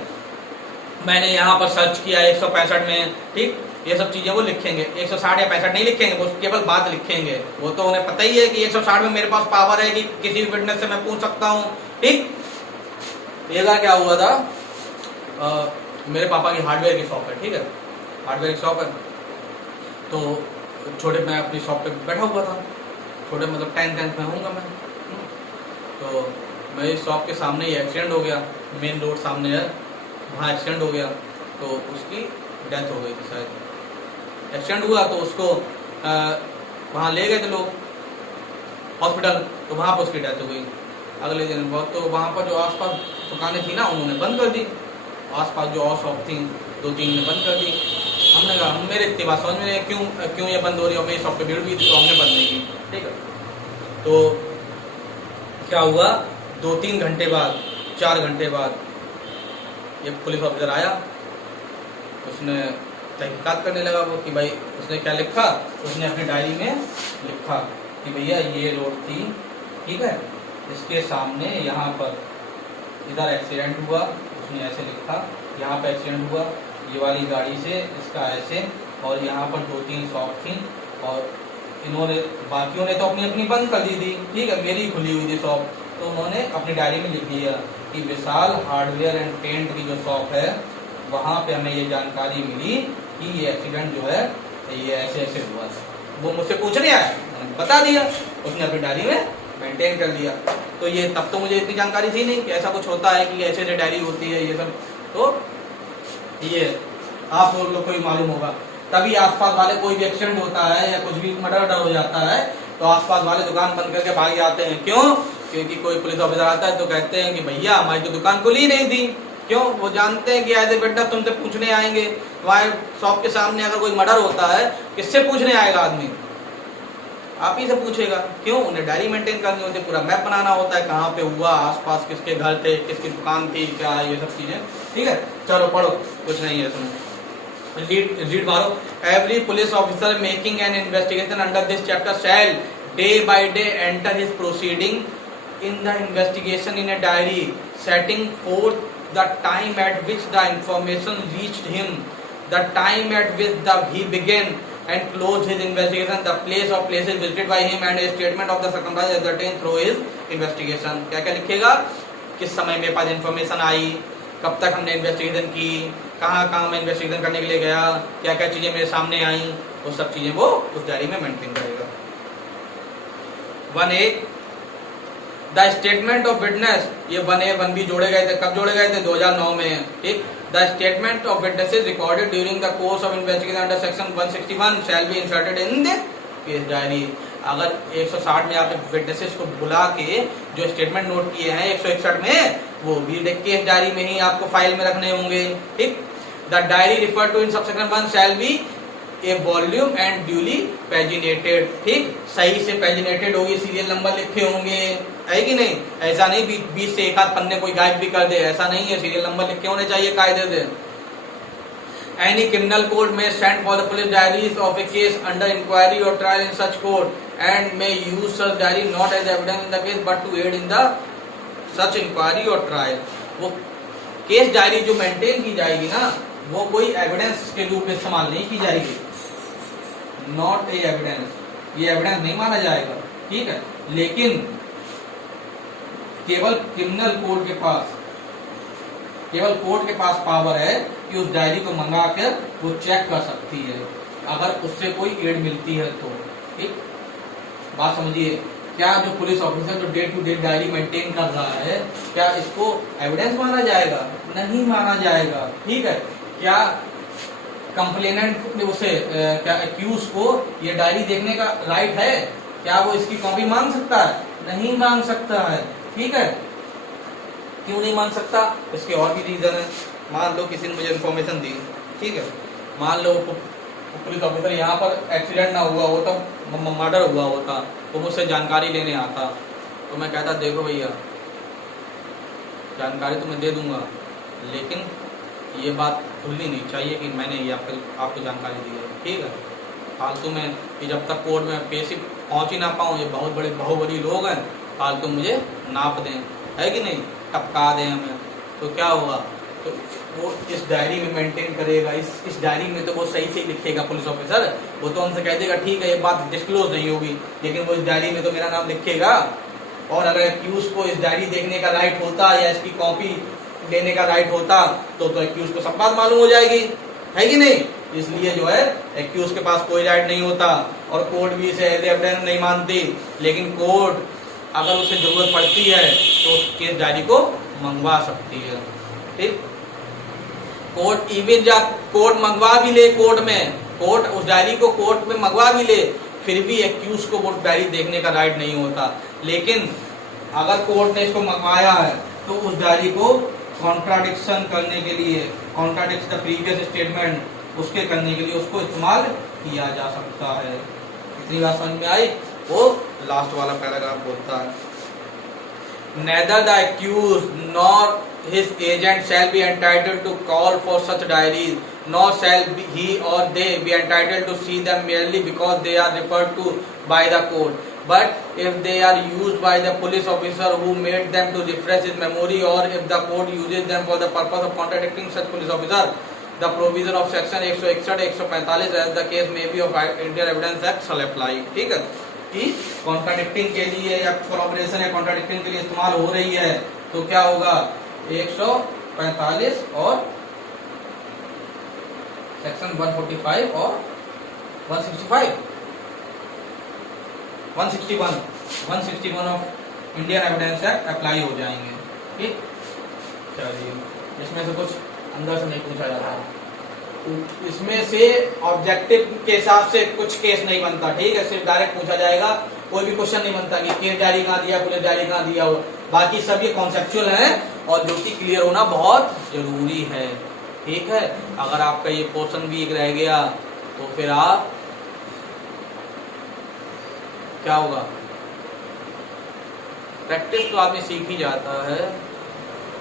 मैंने यहाँ पर सर्च किया 165 में, ठीक, ये सब चीजें वो लिखेंगे। 160 या 65 नहीं लिखेंगे, वो केवल बात लिखेंगे, वो तो उन्हें पता ही है कि 160 में मेरे पास पावर है कि किसी भी विटनेस से मैं पूछ सकता हूँ, ठीक। ये क्या हुआ था, मेरे पापा की हार्डवेयर की शॉप है, ठीक है, हार्डवेयर की शॉप है, तो छोटे मैं अपनी शॉप पे बैठा हुआ था, छोटे मतलब 10th में होऊंगा मैं, तो मेरी शॉप के सामने ही एक्सीडेंट हो गया, मेन रोड सामने है, वहाँ एक्सीडेंट हो गया, तो उसकी डेथ हो गई थी शायद, एक्सीडेंट हुआ तो उसको वहाँ ले गए थे लोग हॉस्पिटल, तो वहाँ पर उसकी डेथ हो गई अगले दिन। बहुत तो वहाँ पर जो आसपास दुकानें थी ना उन्होंने बंद कर दी, आसपास जो और शॉप थी 2-3 ने बंद कर दी। हमने कहा मेरे इतनी बात समझ में क्यों ये बंद हो रही है, और मेरी शॉप पे भीड़ भी थी तो हमने बंद नहीं की, ठीक है। तो क्या हुआ, 2-3 घंटे बाद, 4 घंटे बाद एक पुलिस ऑफिसर आया, उसने तहकीकात करने लगा वो कि भाई उसने क्या लिखा, उसने अपनी डायरी में लिखा कि भैया ये रोड थी, ठीक है, इसके सामने यहाँ पर इधर एक्सीडेंट हुआ, उसने ऐसे लिखा, यहाँ पर एक्सीडेंट हुआ, ये वाली गाड़ी से इसका ऐसे, और यहाँ पर 2-3 शॉप थी, और इन्होंने बाकियों ने तो अपनी अपनी बंद कर दी थी, ठीक है, मेरी खुली हुई थी शॉप, तो उन्होंने अपनी डायरी में लिख दिया कि विशाल हार्डवेयर एंड पेंट की जो शॉप है वहाँ पे हमें ये जानकारी मिली कि ये एक्सीडेंट जो है ये ऐसे ऐसे हुआ, वो मुझसे पूछने आया, मैंने बता दिया, उसने अपनी डायरी में मेंटेन कर लिया। तो ये तब तो मुझे इतनी जानकारी थी नहीं कि ऐसा कुछ होता है, कि ऐसे डायरी होती है ये सब। तो ये आप लोग को ही मालूम होगा। तभी आसपास वाले कोई भी एक्सीडेंट होता है या कुछ भी मर्डर हो जाता है तो आसपास वाले दुकान बंद करके भाग जाते हैं। क्यों? क्योंकि कोई पुलिस ऑफिसर आता है तो कहते हैं कि भैया हमारी तो दुकान खुली नहीं थी। क्यों? वो जानते हैं कि एज ए विटनेस तुमसे पूछने आएंगे। तुम्हारे शॉप के सामने अगर कोई मर्डर होता है, किससे पूछने आएगा आदमी? आप ही से पूछेगा। क्यों? उन्हें डायरी मेंटेन करनी होती है, पूरा मैप बनाना होता है, कहाँ पे हुआ, आसपास किसके घर थे, किसकी दुकान थी, क्या है, ये सब चीजें। ठीक है, चलो पढ़ो, कुछ नहीं है इसमें। रीड मारो। Every police officer making an investigation under this chapter shall day by day enter his proceeding in the investigation in a diary setting forth the time at which the information reached him, the time at which he began and closed his investigation, the place or places visited by him and a statement of the circumstances ascertained through his investigation। क्या क्या लिखेगा? किस समय मेरे पास information आई, कब तक हमने investigation की, कहाँ कहाँ मैं इन्वेस्टिगेशन करने के लिए गया, क्या क्या चीजें मेरे सामने आई, वो सब चीजें वो उस डायरी में मेंटेन करेगा। 1A the statement of witness, ये 1A 1B जोड़े गए थे। कब जोड़े गए थे? 2009 में। ठीक। The statement of witnesses recorded during the course of investigation under section 161 shall be inserted in the case diary. अगर 160 में आपने विटनेसेस को बुला के जो स्टेटमेंट नोट किए हैं 161 में, वो भी केस डायरी में ही आपको फाइल में रखने होंगे। ठीक। The diary refer to in subsection 1 shall be a volume and duly paginated. ठीक, सही से पैजिनेटेड होगी, सीरियल नंबर लिखे होंगे, है कि नहीं? ऐसा नहीं 20 से एक आध पन्ने कोई गायब भी कर दे, ऐसा नहीं है। सीरियल नंबर लिखे होने चाहिए कायदे से। Any criminal court may send for the police diaries of a case under inquiry or trial in such court and may use such diary not as evidence in the case but to aid in the such inquiry or trial। वो case diary जो maintain की जाएगी ना, वो कोई evidence के रूप में इस्तेमाल नहीं की जाएगी। नॉट ए एविडेंस, ये एविडेंस नहीं माना जाएगा। ठीक है, लेकिन केवल क्रिमिनल कोर्ट के पास पावर है कि उस डायरी को मंगा कर वो चेक कर सकती है, अगर उससे कोई एड मिलती है तो। ठीक, बात समझिए। क्या जो पुलिस ऑफिसर जो day to day diary maintain कर रहा है, क्या इसको एविडेंस माना जाएगा? नहीं माना जाएगा। ठीक है, क्या कंप्लेनेंट उसे क्या एक्यूज को ये डायरी देखने का राइट है? क्या वो इसकी कॉपी मांग सकता है? नहीं मांग सकता है। ठीक है, क्यों नहीं मांग सकता? इसके और भी रीजन है। मान लो किसी ने मुझे इन्फॉर्मेशन दी, ठीक है, मान लो पुलिस ऑफिसर यहाँ पर एक्सीडेंट ना हुआ होता, मर्डर हुआ होता, तो मुझसे जानकारी लेने आता, तो मैं कहता देखो भैया जानकारी तो मैं दे दूंगा, लेकिन ये बात भूलनी नहीं चाहिए कि मैंने ये आपको जानकारी दी है। ठीक है, फालतू में कि जब तक कोर्ट में पेशी पहुंच ही ना पाऊँ, ये बहुत बड़े बाहुबली लोग हैं, फालतू मुझे नाप दें, है कि नहीं, टपका दें हमें, तो क्या होगा? तो वो इस डायरी में मेंटेन करेगा। इस डायरी में तो वो सही से लिखेगा पुलिस ऑफिसर। वो तो हमसे कह देगा ठीक है ये बात डिस्क्लोज नहीं होगी, लेकिन वो इस डायरी में तो मेरा नाम लिखेगा। और अगर एक्यूज को इस डायरी देखने का राइट होता या इसकी कॉपी लेने का राइट होता तो एक्यूज को सब बात मालूम हो जाएगी, है कि नहीं? इसलिए जो है एक्यूज के पास कोई राइट नहीं होता और कोर्ट भी इसे एज एविडेंस नहीं मानती। लेकिन कोर्ट अगर उसे जरूरत पड़ती है तो उस केस डायरी को मंगवा सकती है। ठीक, कोर्ट इवन जब कोर्ट मंगवा भी ले, कोर्ट उस डायरी को कोर्ट में मंगवा भी ले, फिर भी एक्यूज को वो डायरी देखने का राइट नहीं होता। लेकिन अगर कोर्ट ने इसको मंगवाया है तो उस डायरी को कॉन्ट्राडिक्शन करने के लिए, कॉन्ट्राडिक्ट द प्रीवियस स्टेटमेंट, उसके करने के लिए उसको इस्तेमाल किया जा सकता है। इतनी बात समझ में आई? वो लास्ट वाला पैराग्राफ बोलता है neither the accused nor his agent shall be entitled to call for such diaries, nor shall he or they be entitled to see them merely because they are referred to by the court. But if they are used by the police officer who made them to refresh his memory, or if the court uses them for the purpose of contradicting such police officer, the provision of section 161, 145 as the case may be of Indian Evidence Act shall apply। ठीक है, कि contradicting के लिए या collaboration या contradicting के लिए इस्तेमाल हो रही है तो क्या होगा? 145 और सेक्शन 145 और 165 161 of Indian evidence act apply हो जाएंगे। ठीक, चलिए इसमें से कुछ अंदर से नहीं पूछा जाता, इसमें से ऑब्जेक्टिव के हिसाब से कुछ केस नहीं बनता। ठीक है, सिर्फ डायरेक्ट पूछा जाएगा, कोई भी क्वेश्चन नहीं बनता कि केस डायरी कहाँ दिया, पुलिस डायरी कहाँ दिया हो। बाकी सब ये कॉन्सेप्चुअल है और जो कि क्लियर होना बहुत जरूरी है। ठीक है, अगर आपका ये पोर्शन वीक रह गया तो फिर आप क्या होगा, प्रैक्टिस तो आदमी सीख ही जाता है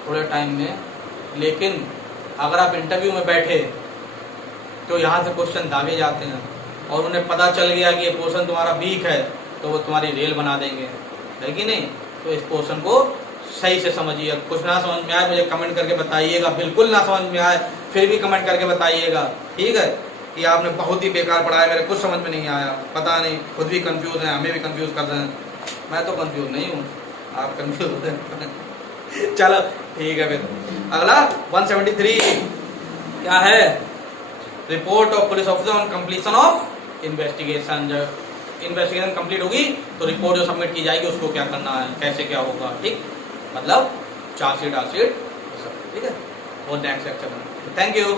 थोड़े टाइम में, लेकिन अगर आप इंटरव्यू में बैठे तो यहाँ से क्वेश्चन दागे जाते हैं और उन्हें पता चल गया कि ये पोर्शन तुम्हारा वीक है तो वो तुम्हारी रेल बना देंगे, है कि नहीं। तो इस पोर्शन को सही से समझिए। कुछ ना समझ में आए मुझे कमेंट करके बताइएगा, बिल्कुल ना समझ में आए फिर भी कमेंट करके बताइएगा। ठीक है, कि आपने बहुत ही बेकार पढ़ा है, मेरे कुछ समझ में नहीं आया, पता नहीं, खुद भी कंफ्यूज हैं, हमें भी कंफ्यूज कर रहे हैं। मैं तो कंफ्यूज नहीं हूँ, आप कंफ्यूज होते हैं। चलो ठीक है, फिर अगला 173 क्या है, report of police officer on completion of investigation. जब इन्वेस्टिगेशन कंप्लीट होगी तो रिपोर्ट जो सबमिट की जाएगी उसको क्या करना है, कैसे क्या होगा। ठीक, मतलब चार्जशीट, ठीक है, वो नेक्स्ट लेक्चर में। Thank you.